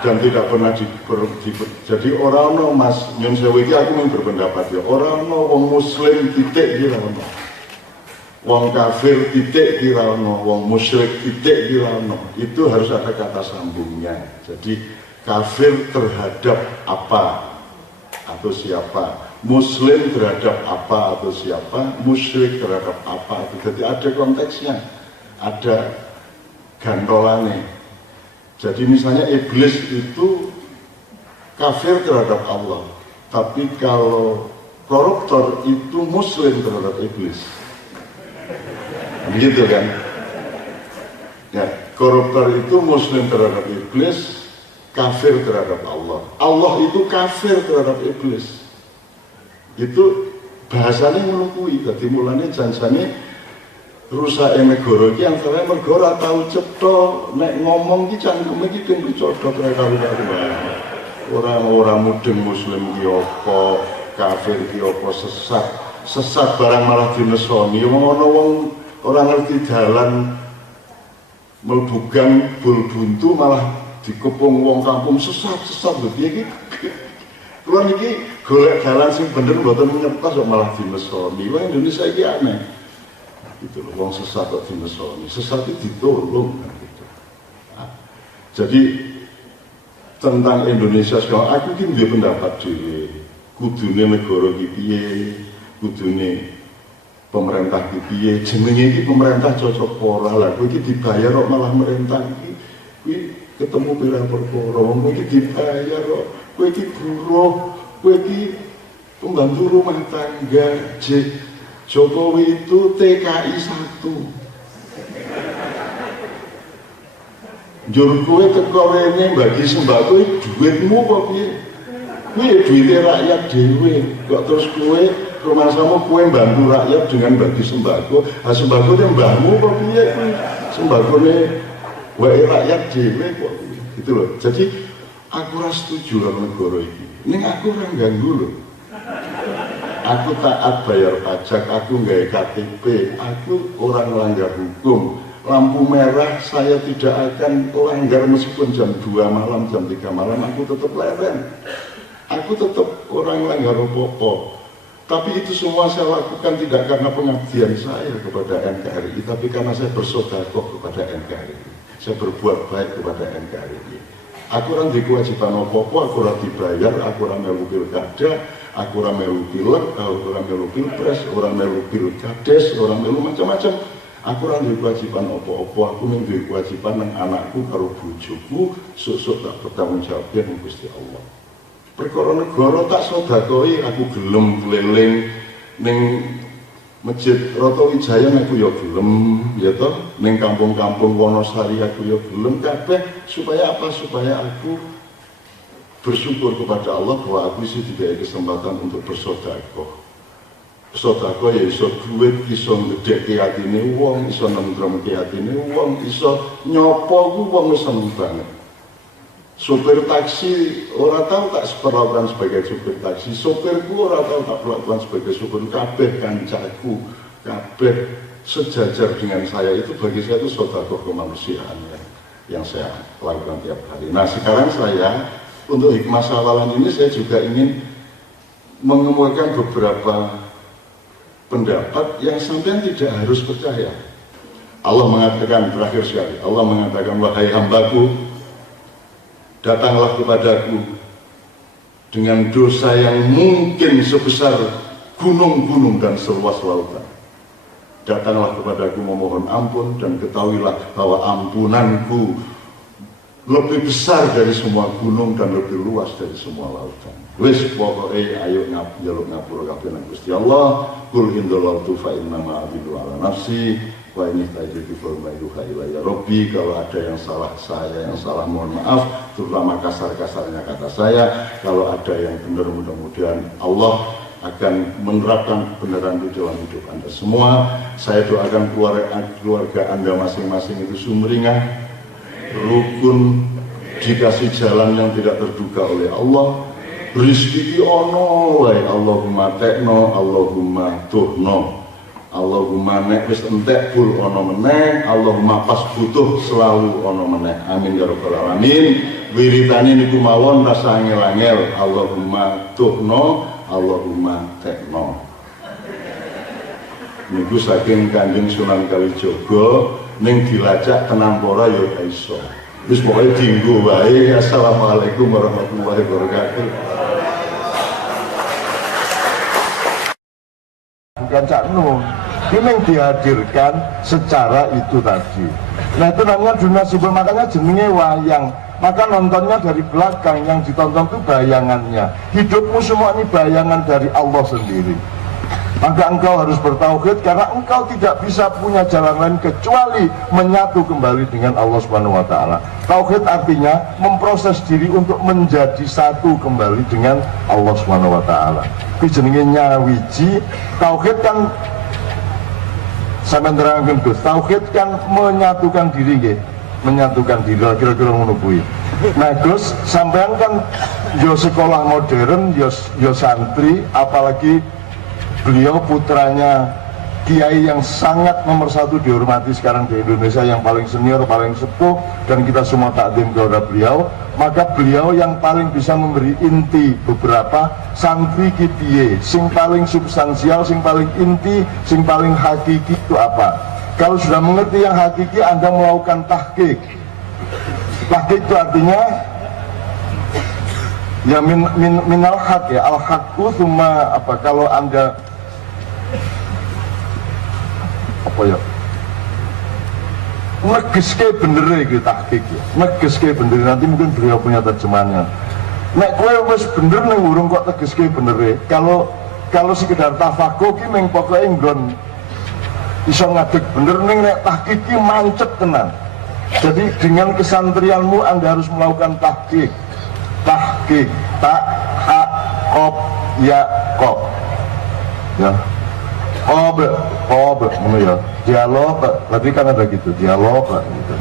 dan tidak pernah jadi orang ono mas nyun sewu iki aku mau berpendapat ya, orang ono wong muslim titik kira ono. Wong kafir titik kira ono, wong musyrik titik kira ono. Itu harus ada kata sambungnya. Jadi kafir terhadap apa atau siapa, muslim terhadap apa atau siapa, musyrik terhadap apa. Jadi ada konteksnya, ada gantolannya. Jadi misalnya iblis itu kafir terhadap Allah, tapi kalau koruptor itu muslim terhadap iblis. Begitu kan? Ya, koruptor itu muslim terhadap iblis, kafir terhadap Allah. Allah itu kafir terhadap iblis. Itu bahasanya melukui. Jadi mulanya janjane rusak negara iki antara mergo ora tau cetha nek ngomong iki cangkeme iki ben dicodhok rek karo-karo. Ora mudeng muslim ki apa, kafir ki apa, sesat barang malah dinesoni. Ono wong ora ngerti dalan mlebu gang bul buntu malah dikepung wong kampung sesat lho piye iki. Kuwi iki golek dalan sing bener mboten nyepas kok malah dinesoni. Wong Indonesia iki aneh. Gitu loh, wong sesat kok dinesoni. Sesat itu ditolong kan gitu. Nah, jadi tentang Indonesia sekarang aku iki duwe pendapat dhewe. Kudune negara iki piye? Kudune pemerintah iki piye? Jenenge iki pemerintah cocok ora lah. Kowe iki dibayar kok malah merintah iki. Kuwi ketemu pirang perkara. Wong iki dibayar kok. Kowe iki buruh, kowe iki pembantu rumah tangga. Jokowi itu TKI 1. Njur kowe teko rene bagi sembako duitmu kok piye? Kuwi duite rakyat dhewe. Kok terus kowe rumahmu kowe bantu rakyat dengan bagi sembako. Ha sembako ne mbahmu kok piye kuwi? Sembakone wae rakyat dhewe kok. Gitu loh. Jadi aku ora setuju karo negara iki. Ning aku ora ganggu lho. Aku taat bayar pajak, aku nggak KTP, aku orang melanggar hukum. Lampu merah saya tidak akan langgar meskipun jam 2 malam, jam 3 malam, aku tetap leren. Aku tetap orang melanggar apa-apa. Tapi itu semua saya lakukan tidak karena pengabdian saya kepada NKRI, tapi karena saya bersedekah kepada NKRI. Saya berbuat baik kepada NKRI. Aku orang di kewajiban apa-apa, aku orang dibayar, aku orang melu pilkada, aku orang melu pilek, aku orang melu pilpres, orang melu pilkades, orang melu macam-macam. Aku orang di kewajiban apa-apa, aku di kewajiban nang anakku karo bojoku, susuk tak bertanggung jawab nang Gusti Allah. Perkara negara tak sedekoi, aku gelem keliling ning Masjid Rotowijaya aku ya gelem, ya toh, ning kampung-kampung Wonosari aku ya gelem kabeh supaya apa? Supaya aku bersyukur kepada Allah bahwa aku isi diberi kesempatan untuk bersedekah. Sedekah ya iso duit, iso ngedhekke atine wong, iso nentremke atine wong, iso nyopo ku wong seneng banget. Sopir taksi ora tahu tak perlakuan sebagai sopir taksi, sopirku ora tahu tak perlakuan sebagai sopir, kabeh kancaku, kabeh sejajar dengan saya, itu bagi saya itu sedekah kemanusiaan yang saya lakukan tiap hari. Nah sekarang saya untuk hikmah sawalan ini saya juga ingin mengemukakan beberapa pendapat yang sampean tidak harus percaya. Allah mengatakan terakhir sekali, Allah mengatakan wahai hambaku, datanglah kepadaku dengan dosa yang mungkin sebesar gunung-gunung dan seluas lautan. Datanglah kepadaku memohon ampun dan ketahuilah bahwa ampunanku lebih besar dari semua gunung dan lebih luas dari semua lautan. Wis pokoke ayo njaluk ngapura kabeh nang Gusti Allah. Qul indallahu fa innama abidu ala nafsi wa ini tajidu firmailuha ilayya Rabbi. Kalau ada yang salah saya, yang salah mohon maaf, terutama kasar-kasarnya kata saya. Kalau ada yang benar, mudah-mudahan Allah akan menerapkan kebenaran di dalam hidup Anda semua. Saya doakan keluarga Anda masing-masing itu sumringah, rukun, dikasih jalan yang tidak terduga oleh Allah, rizki ono wae, Allahumma tekno, Allahumma tuhno, Allahumma nek wis entek pul ono meneh, Allahumma pas butuh selalu ono meneh. Amin ya rabbal alamin. Wiritane niku mawon rasa angel-angel, Allahumma tuhno, Allahumma tekno. Niku saking Kanjeng Sunan Kalijaga ning dilacak tenan pora ya iso. Wis pokoke dienggo wae. Assalamualaikum warahmatullahi wabarakatuh. Bukan Cak Nun, ini yang dihadirkan secara itu tadi. Nah itu namanya donasi, makanya jenenge wayang. Maka nontonnya dari belakang, yang ditonton itu bayangannya. Hidupmu semua ini bayangan dari Allah sendiri. Maka engkau harus bertauhid karena engkau tidak bisa punya jalan lain kecuali menyatu kembali dengan Allah Subhanahu wa taala. Tauhid artinya memproses diri untuk menjadi satu kembali dengan Allah Subhanahu wa taala. Kuwi jenenge nyawiji. Tauhid kan sampeyan terangkan Gus, tauhid kan menyatukan diri nggih. Menyatukan diri kira-kira ngono kuwi. Nah Gus, sampean kan yo sekolah modern, yo santri, apalagi beliau putranya kiai yang sangat nomor satu dihormati sekarang di Indonesia, yang paling senior, paling sepuh, dan kita semua takdim kepada beliau. Maka beliau yang paling bisa memberi inti beberapa santri kipiye, sing paling substansial, sing paling inti, sing paling hakiki itu apa. Kalau sudah mengerti yang hakiki, Anda melakukan tahqiq. Tahqiq itu artinya ya minal haq ya, al haqqu tsumma apa, kalau Anda apa ya, negeske bener iki tahqiq ya, negeske bener. Nanti mungkin beliau punya terjemahannya. Nek kowe wis bener ning urung kok tegeske bener. Kalau sekedar tafakuh ki meng pokoke nggon iso ngadeg bener, ning nek tahqiq ki mancep tenan. Jadi dengan kesantrianmu Anda harus melakukan tahqiq. Tahqiq, ta, ha, qaf, ya, qaf. Ya. Qob, ya. Dialog, berarti kan ada gitu, dialog gitu.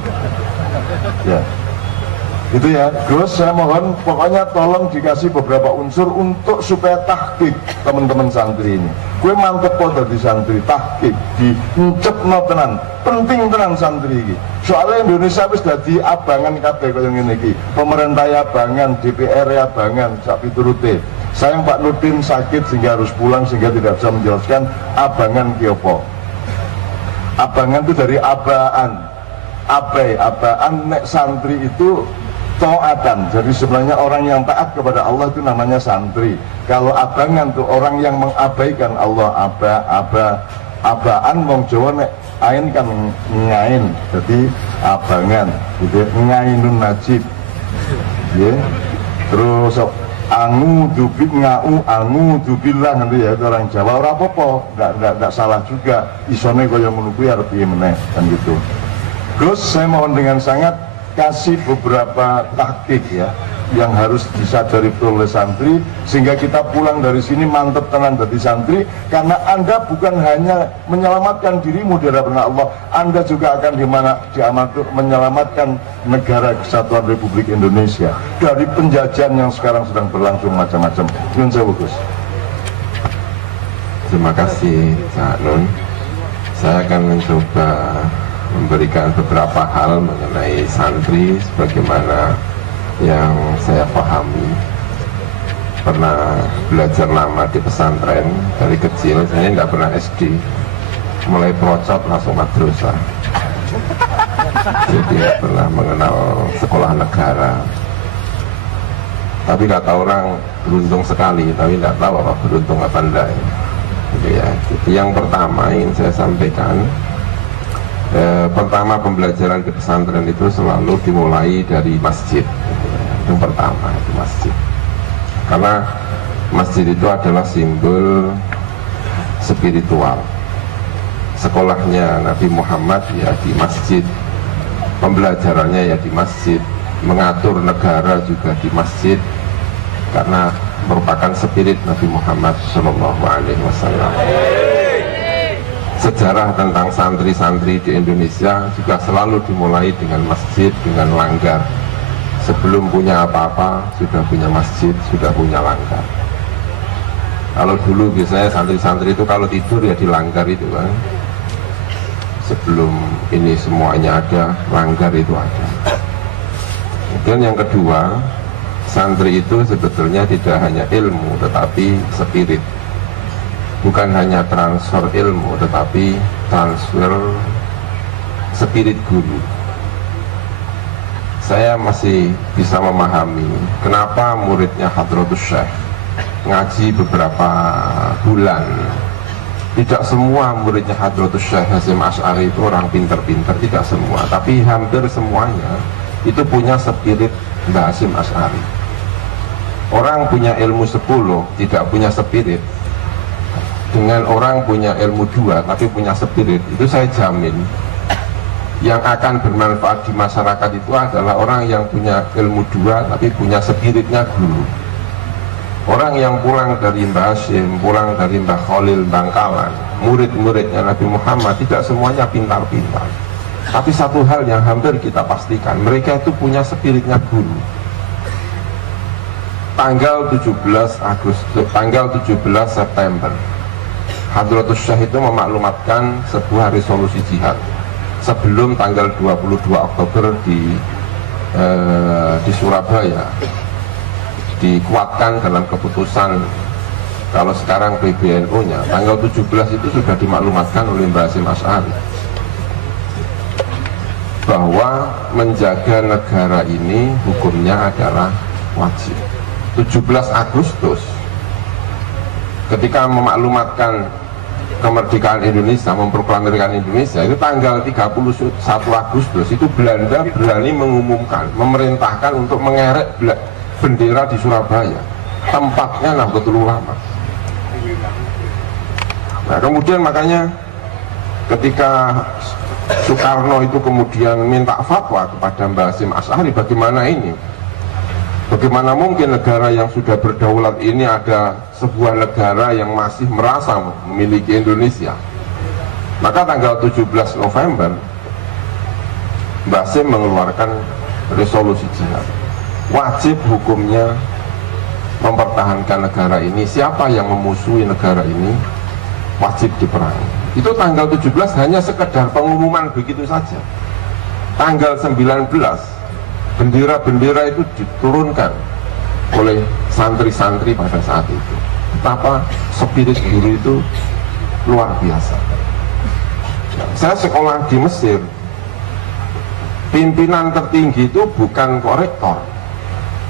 Ya. Itu ya, Gus, saya mohon pokoknya tolong dikasih beberapa unsur untuk supaya tahqiq teman-teman santri ini. Gue mantep kok dari santri, tahqiq, diencepno tenan, penting tenan santri ini. Soalnya Indonesia wis dadi abangan kabeh kaya ngene iki. Pemerintah abangan, DPR abangan, sak piturute. Sayang Pak Nurdin sakit sehingga harus pulang, sehingga tidak bisa menjelaskan abangan ki apa. Abangan itu dari abaan. Abaan nek santri itu taatan. Jadi sebenarnya orang yang taat kepada Allah itu namanya santri. Kalau abangan itu orang yang mengabaikan Allah. Abaan wong Jawa nek ain kan ngain. Jadi abangan gitu. Ngainun najib. Ya. Terus angu dubik ngau angu dubilah nanti ya itu orang Jawa ora apa-apa, enggak salah juga isone kaya ngono kuwi arep piye meneh kan gitu. Gus, saya mohon dengan sangat kasih beberapa taktik ya yang harus disadari oleh santri sehingga kita pulang dari sini mantep tenan dari santri, karena Anda bukan hanya menyelamatkan dirimu di hadapan Allah, Anda juga akan menyelamatkan negara kesatuan Republik Indonesia dari penjajahan yang sekarang sedang berlangsung macam-macam. Nyun sewu Gus. Terima kasih Cak Nun. Saya akan mencoba memberikan beberapa hal mengenai santri sebagaimana yang saya pahami. Pernah belajar lama di pesantren dari kecil, saya tidak pernah SD, mulai procot langsung madrasah, jadi tidak pernah mengenal sekolah negara. Tapi kata orang beruntung sekali, tapi tidak tahu apa beruntung apa enggak ya. Yang pertama ingin saya sampaikan, pertama pembelajaran di pesantren itu selalu dimulai dari masjid. Yang pertama itu masjid, karena masjid itu adalah simbol spiritual. Sekolahnya Nabi Muhammad ya di masjid, pembelajarannya ya di masjid, mengatur negara juga di masjid, karena merupakan spirit Nabi Muhammad SAW. Sejarah tentang santri-santri di Indonesia juga selalu dimulai dengan masjid, dengan langgar. Sebelum punya apa-apa sudah punya masjid, sudah punya langgar. Kalau dulu biasanya santri-santri itu kalau tidur ya di langgar itu kan. Sebelum ini semuanya ada, langgar itu ada. Kemudian yang kedua, santri itu sebetulnya tidak hanya ilmu tetapi spirit. Bukan hanya transfer ilmu tetapi transfer spirit guru. Saya masih bisa memahami kenapa muridnya Hadratus Syekh ngaji beberapa bulan. Tidak semua muridnya Hadratus Syekh Hasyim Asy'ari itu orang pinter-pinter, tidak semua, tapi hampir semuanya itu punya spirit Mbah Hasyim Asy'ari. Orang punya ilmu 10 tidak punya spirit, dengan orang punya ilmu 2 tapi punya spirit, itu saya jamin yang akan bermanfaat di masyarakat itu adalah orang yang punya ilmu 2 tapi punya spiritnya guru. Orang yang pulang dari Mbah Hasyim, pulang dari Mbah Khalil Bangkalan, murid-muridnya Nabi Muhammad tidak semuanya pintar-pintar, tapi satu hal yang hampir kita pastikan, mereka itu punya spiritnya guru. Tanggal 17 September Hadratus Syekh itu memaklumatkan sebuah resolusi jihad sebelum tanggal 22 Oktober di Surabaya dikuatkan dalam keputusan. Kalau sekarang PBNU-nya tanggal 17 itu sudah dimaklumatkan oleh Mbah Hasyim Asy'ari bahwa menjaga negara ini hukumnya adalah wajib. 17 Agustus ketika memaklumatkan kemerdekaan Indonesia, memproklamirkan Indonesia, itu tanggal 31 Agustus itu Belanda berani mengumumkan, memerintahkan untuk mengerek bendera di Surabaya, tempatnya Nahdlatul Ulama. Nah kemudian makanya ketika Soekarno itu kemudian minta fatwa kepada Mbah Hasyim Asy'ari, bagaimana ini? Bagaimana mungkin negara yang sudah berdaulat ini ada sebuah negara yang masih merasa memiliki Indonesia? Maka tanggal 17 November Mbah Hasyim mengeluarkan resolusi jihad. Wajib hukumnya mempertahankan negara ini. Siapa yang memusuhi negara ini wajib diperangi. Itu tanggal 17 hanya sekedar pengumuman begitu saja. Tanggal 19 bendera-bendera itu diturunkan oleh santri-santri pada saat itu. Betapa spirit guru itu luar biasa. Saya sekolah di Mesir, pimpinan tertinggi itu bukan kok rektor,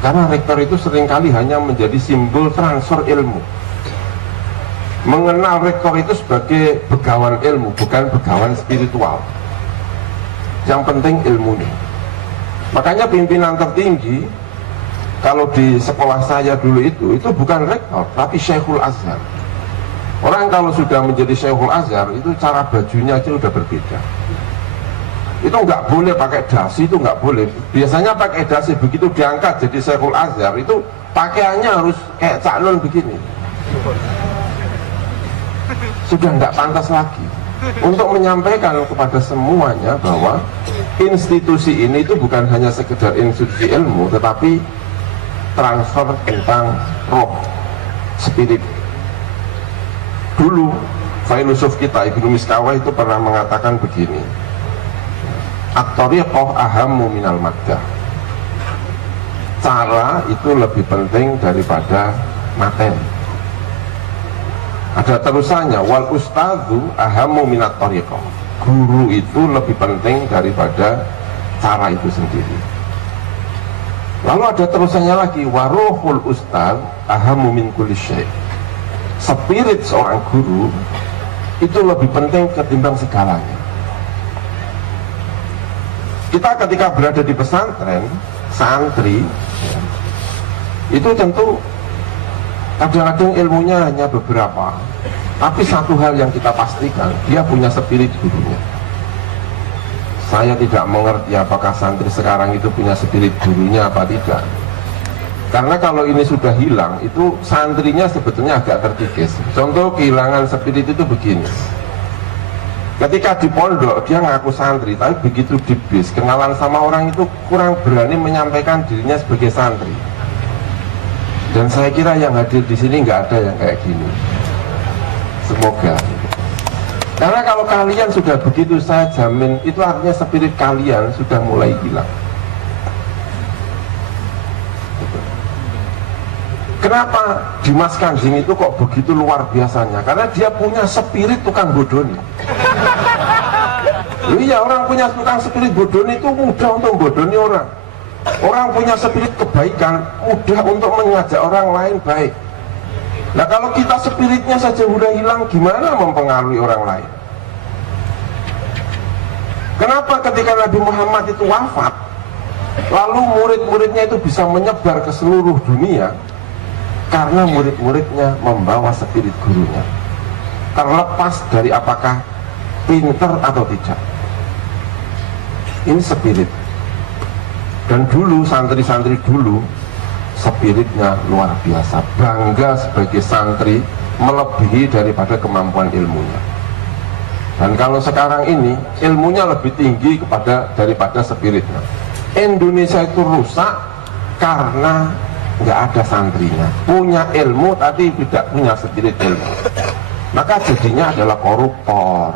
karena rektor itu seringkali hanya menjadi simbol transfer ilmu. Mengenal rektor itu sebagai begawan ilmu, bukan begawan spiritual. Yang penting ilmunya. Makanya pimpinan tertinggi kalau di sekolah saya dulu itu bukan rektor, tapi Syekhul Azhar. Orang kalau sudah menjadi Syekhul Azhar, itu cara bajunya aja udah berbeda. Itu nggak boleh pakai dasi, itu nggak boleh. Biasanya pakai dasi, begitu diangkat jadi Syekhul Azhar, itu pakaiannya harus kayak Cak Nun begini. Sudah nggak pantas lagi. Untuk menyampaikan kepada semuanya bahwa institusi ini itu bukan hanya sekedar institusi ilmu, tetapi transfer tentang roh, spirit. Dulu filosof kita Ibnu Miskawah itu pernah mengatakan begini, at-thariqah ahammu minal maddah. Cara itu lebih penting daripada materi. Ada terusannya, wal ustadzu ahammu minat thariqah. Guru itu lebih penting daripada cara itu sendiri. Lalu ada terusannya lagi, waruhul ustadz ahammu min kulli syai'. Spirit seorang guru itu lebih penting ketimbang segalanya. Kita ketika berada di pesantren, santri, itu tentu kadang-kadang ilmunya hanya beberapa, tapi satu hal yang kita pastikan, dia punya spirit gurunya. Saya tidak mengerti apakah santri sekarang itu punya spirit gurunya apa tidak. Karena kalau ini sudah hilang, itu santrinya sebetulnya agak terkikis. Contoh kehilangan spirit itu begini. Ketika di pondok dia ngaku santri, tapi begitu di bis kenalan sama orang itu kurang berani menyampaikan dirinya sebagai santri. Dan saya kira yang hadir di sini nggak ada yang kayak gini. Semoga. Karena kalau kalian sudah begitu, saya jamin itu artinya spirit kalian sudah mulai hilang. Kenapa Dimas Kanjeng itu kok begitu luar biasanya? Karena dia punya spirit tukang bodoni. Iya, orang punya tukang spirit bodoni itu mudah untuk bodoni orang. Orang punya spirit kebaikan mudah untuk mengajak orang lain baik. Nah kalau kita spiritnya saja udah hilang, gimana mempengaruhi orang lain? Kenapa ketika Nabi Muhammad itu wafat, lalu murid-muridnya itu bisa menyebar ke seluruh dunia? Karena murid-muridnya membawa spirit gurunya, terlepas dari apakah pinter atau tidak. Ini spirit. Dan dulu santri-santri dulu spiritnya luar biasa, bangga sebagai santri melebihi daripada kemampuan ilmunya. Dan kalau sekarang ini ilmunya lebih tinggi daripada spiritnya. Indonesia itu rusak karena nggak ada santrinya, punya ilmu tapi tidak punya spirit ilmu, maka jadinya adalah koruptor.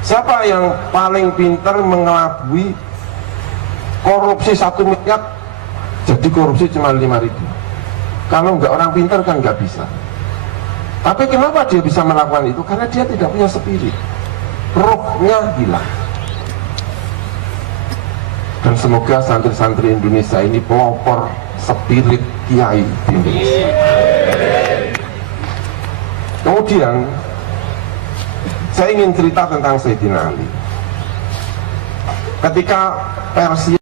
Siapa yang paling pintar mengelabui korupsi 1 miliar jadi korupsi cuma 5.000? Kalau nggak orang pintar kan nggak bisa. Tapi kenapa dia bisa melakukan itu? Karena dia tidak punya spirit, rohnya hilang. Dan semoga santri-santri Indonesia ini pelopor spirit kiai di Indonesia. Kemudian saya ingin cerita tentang Sayyidina Ali. Ketika Persia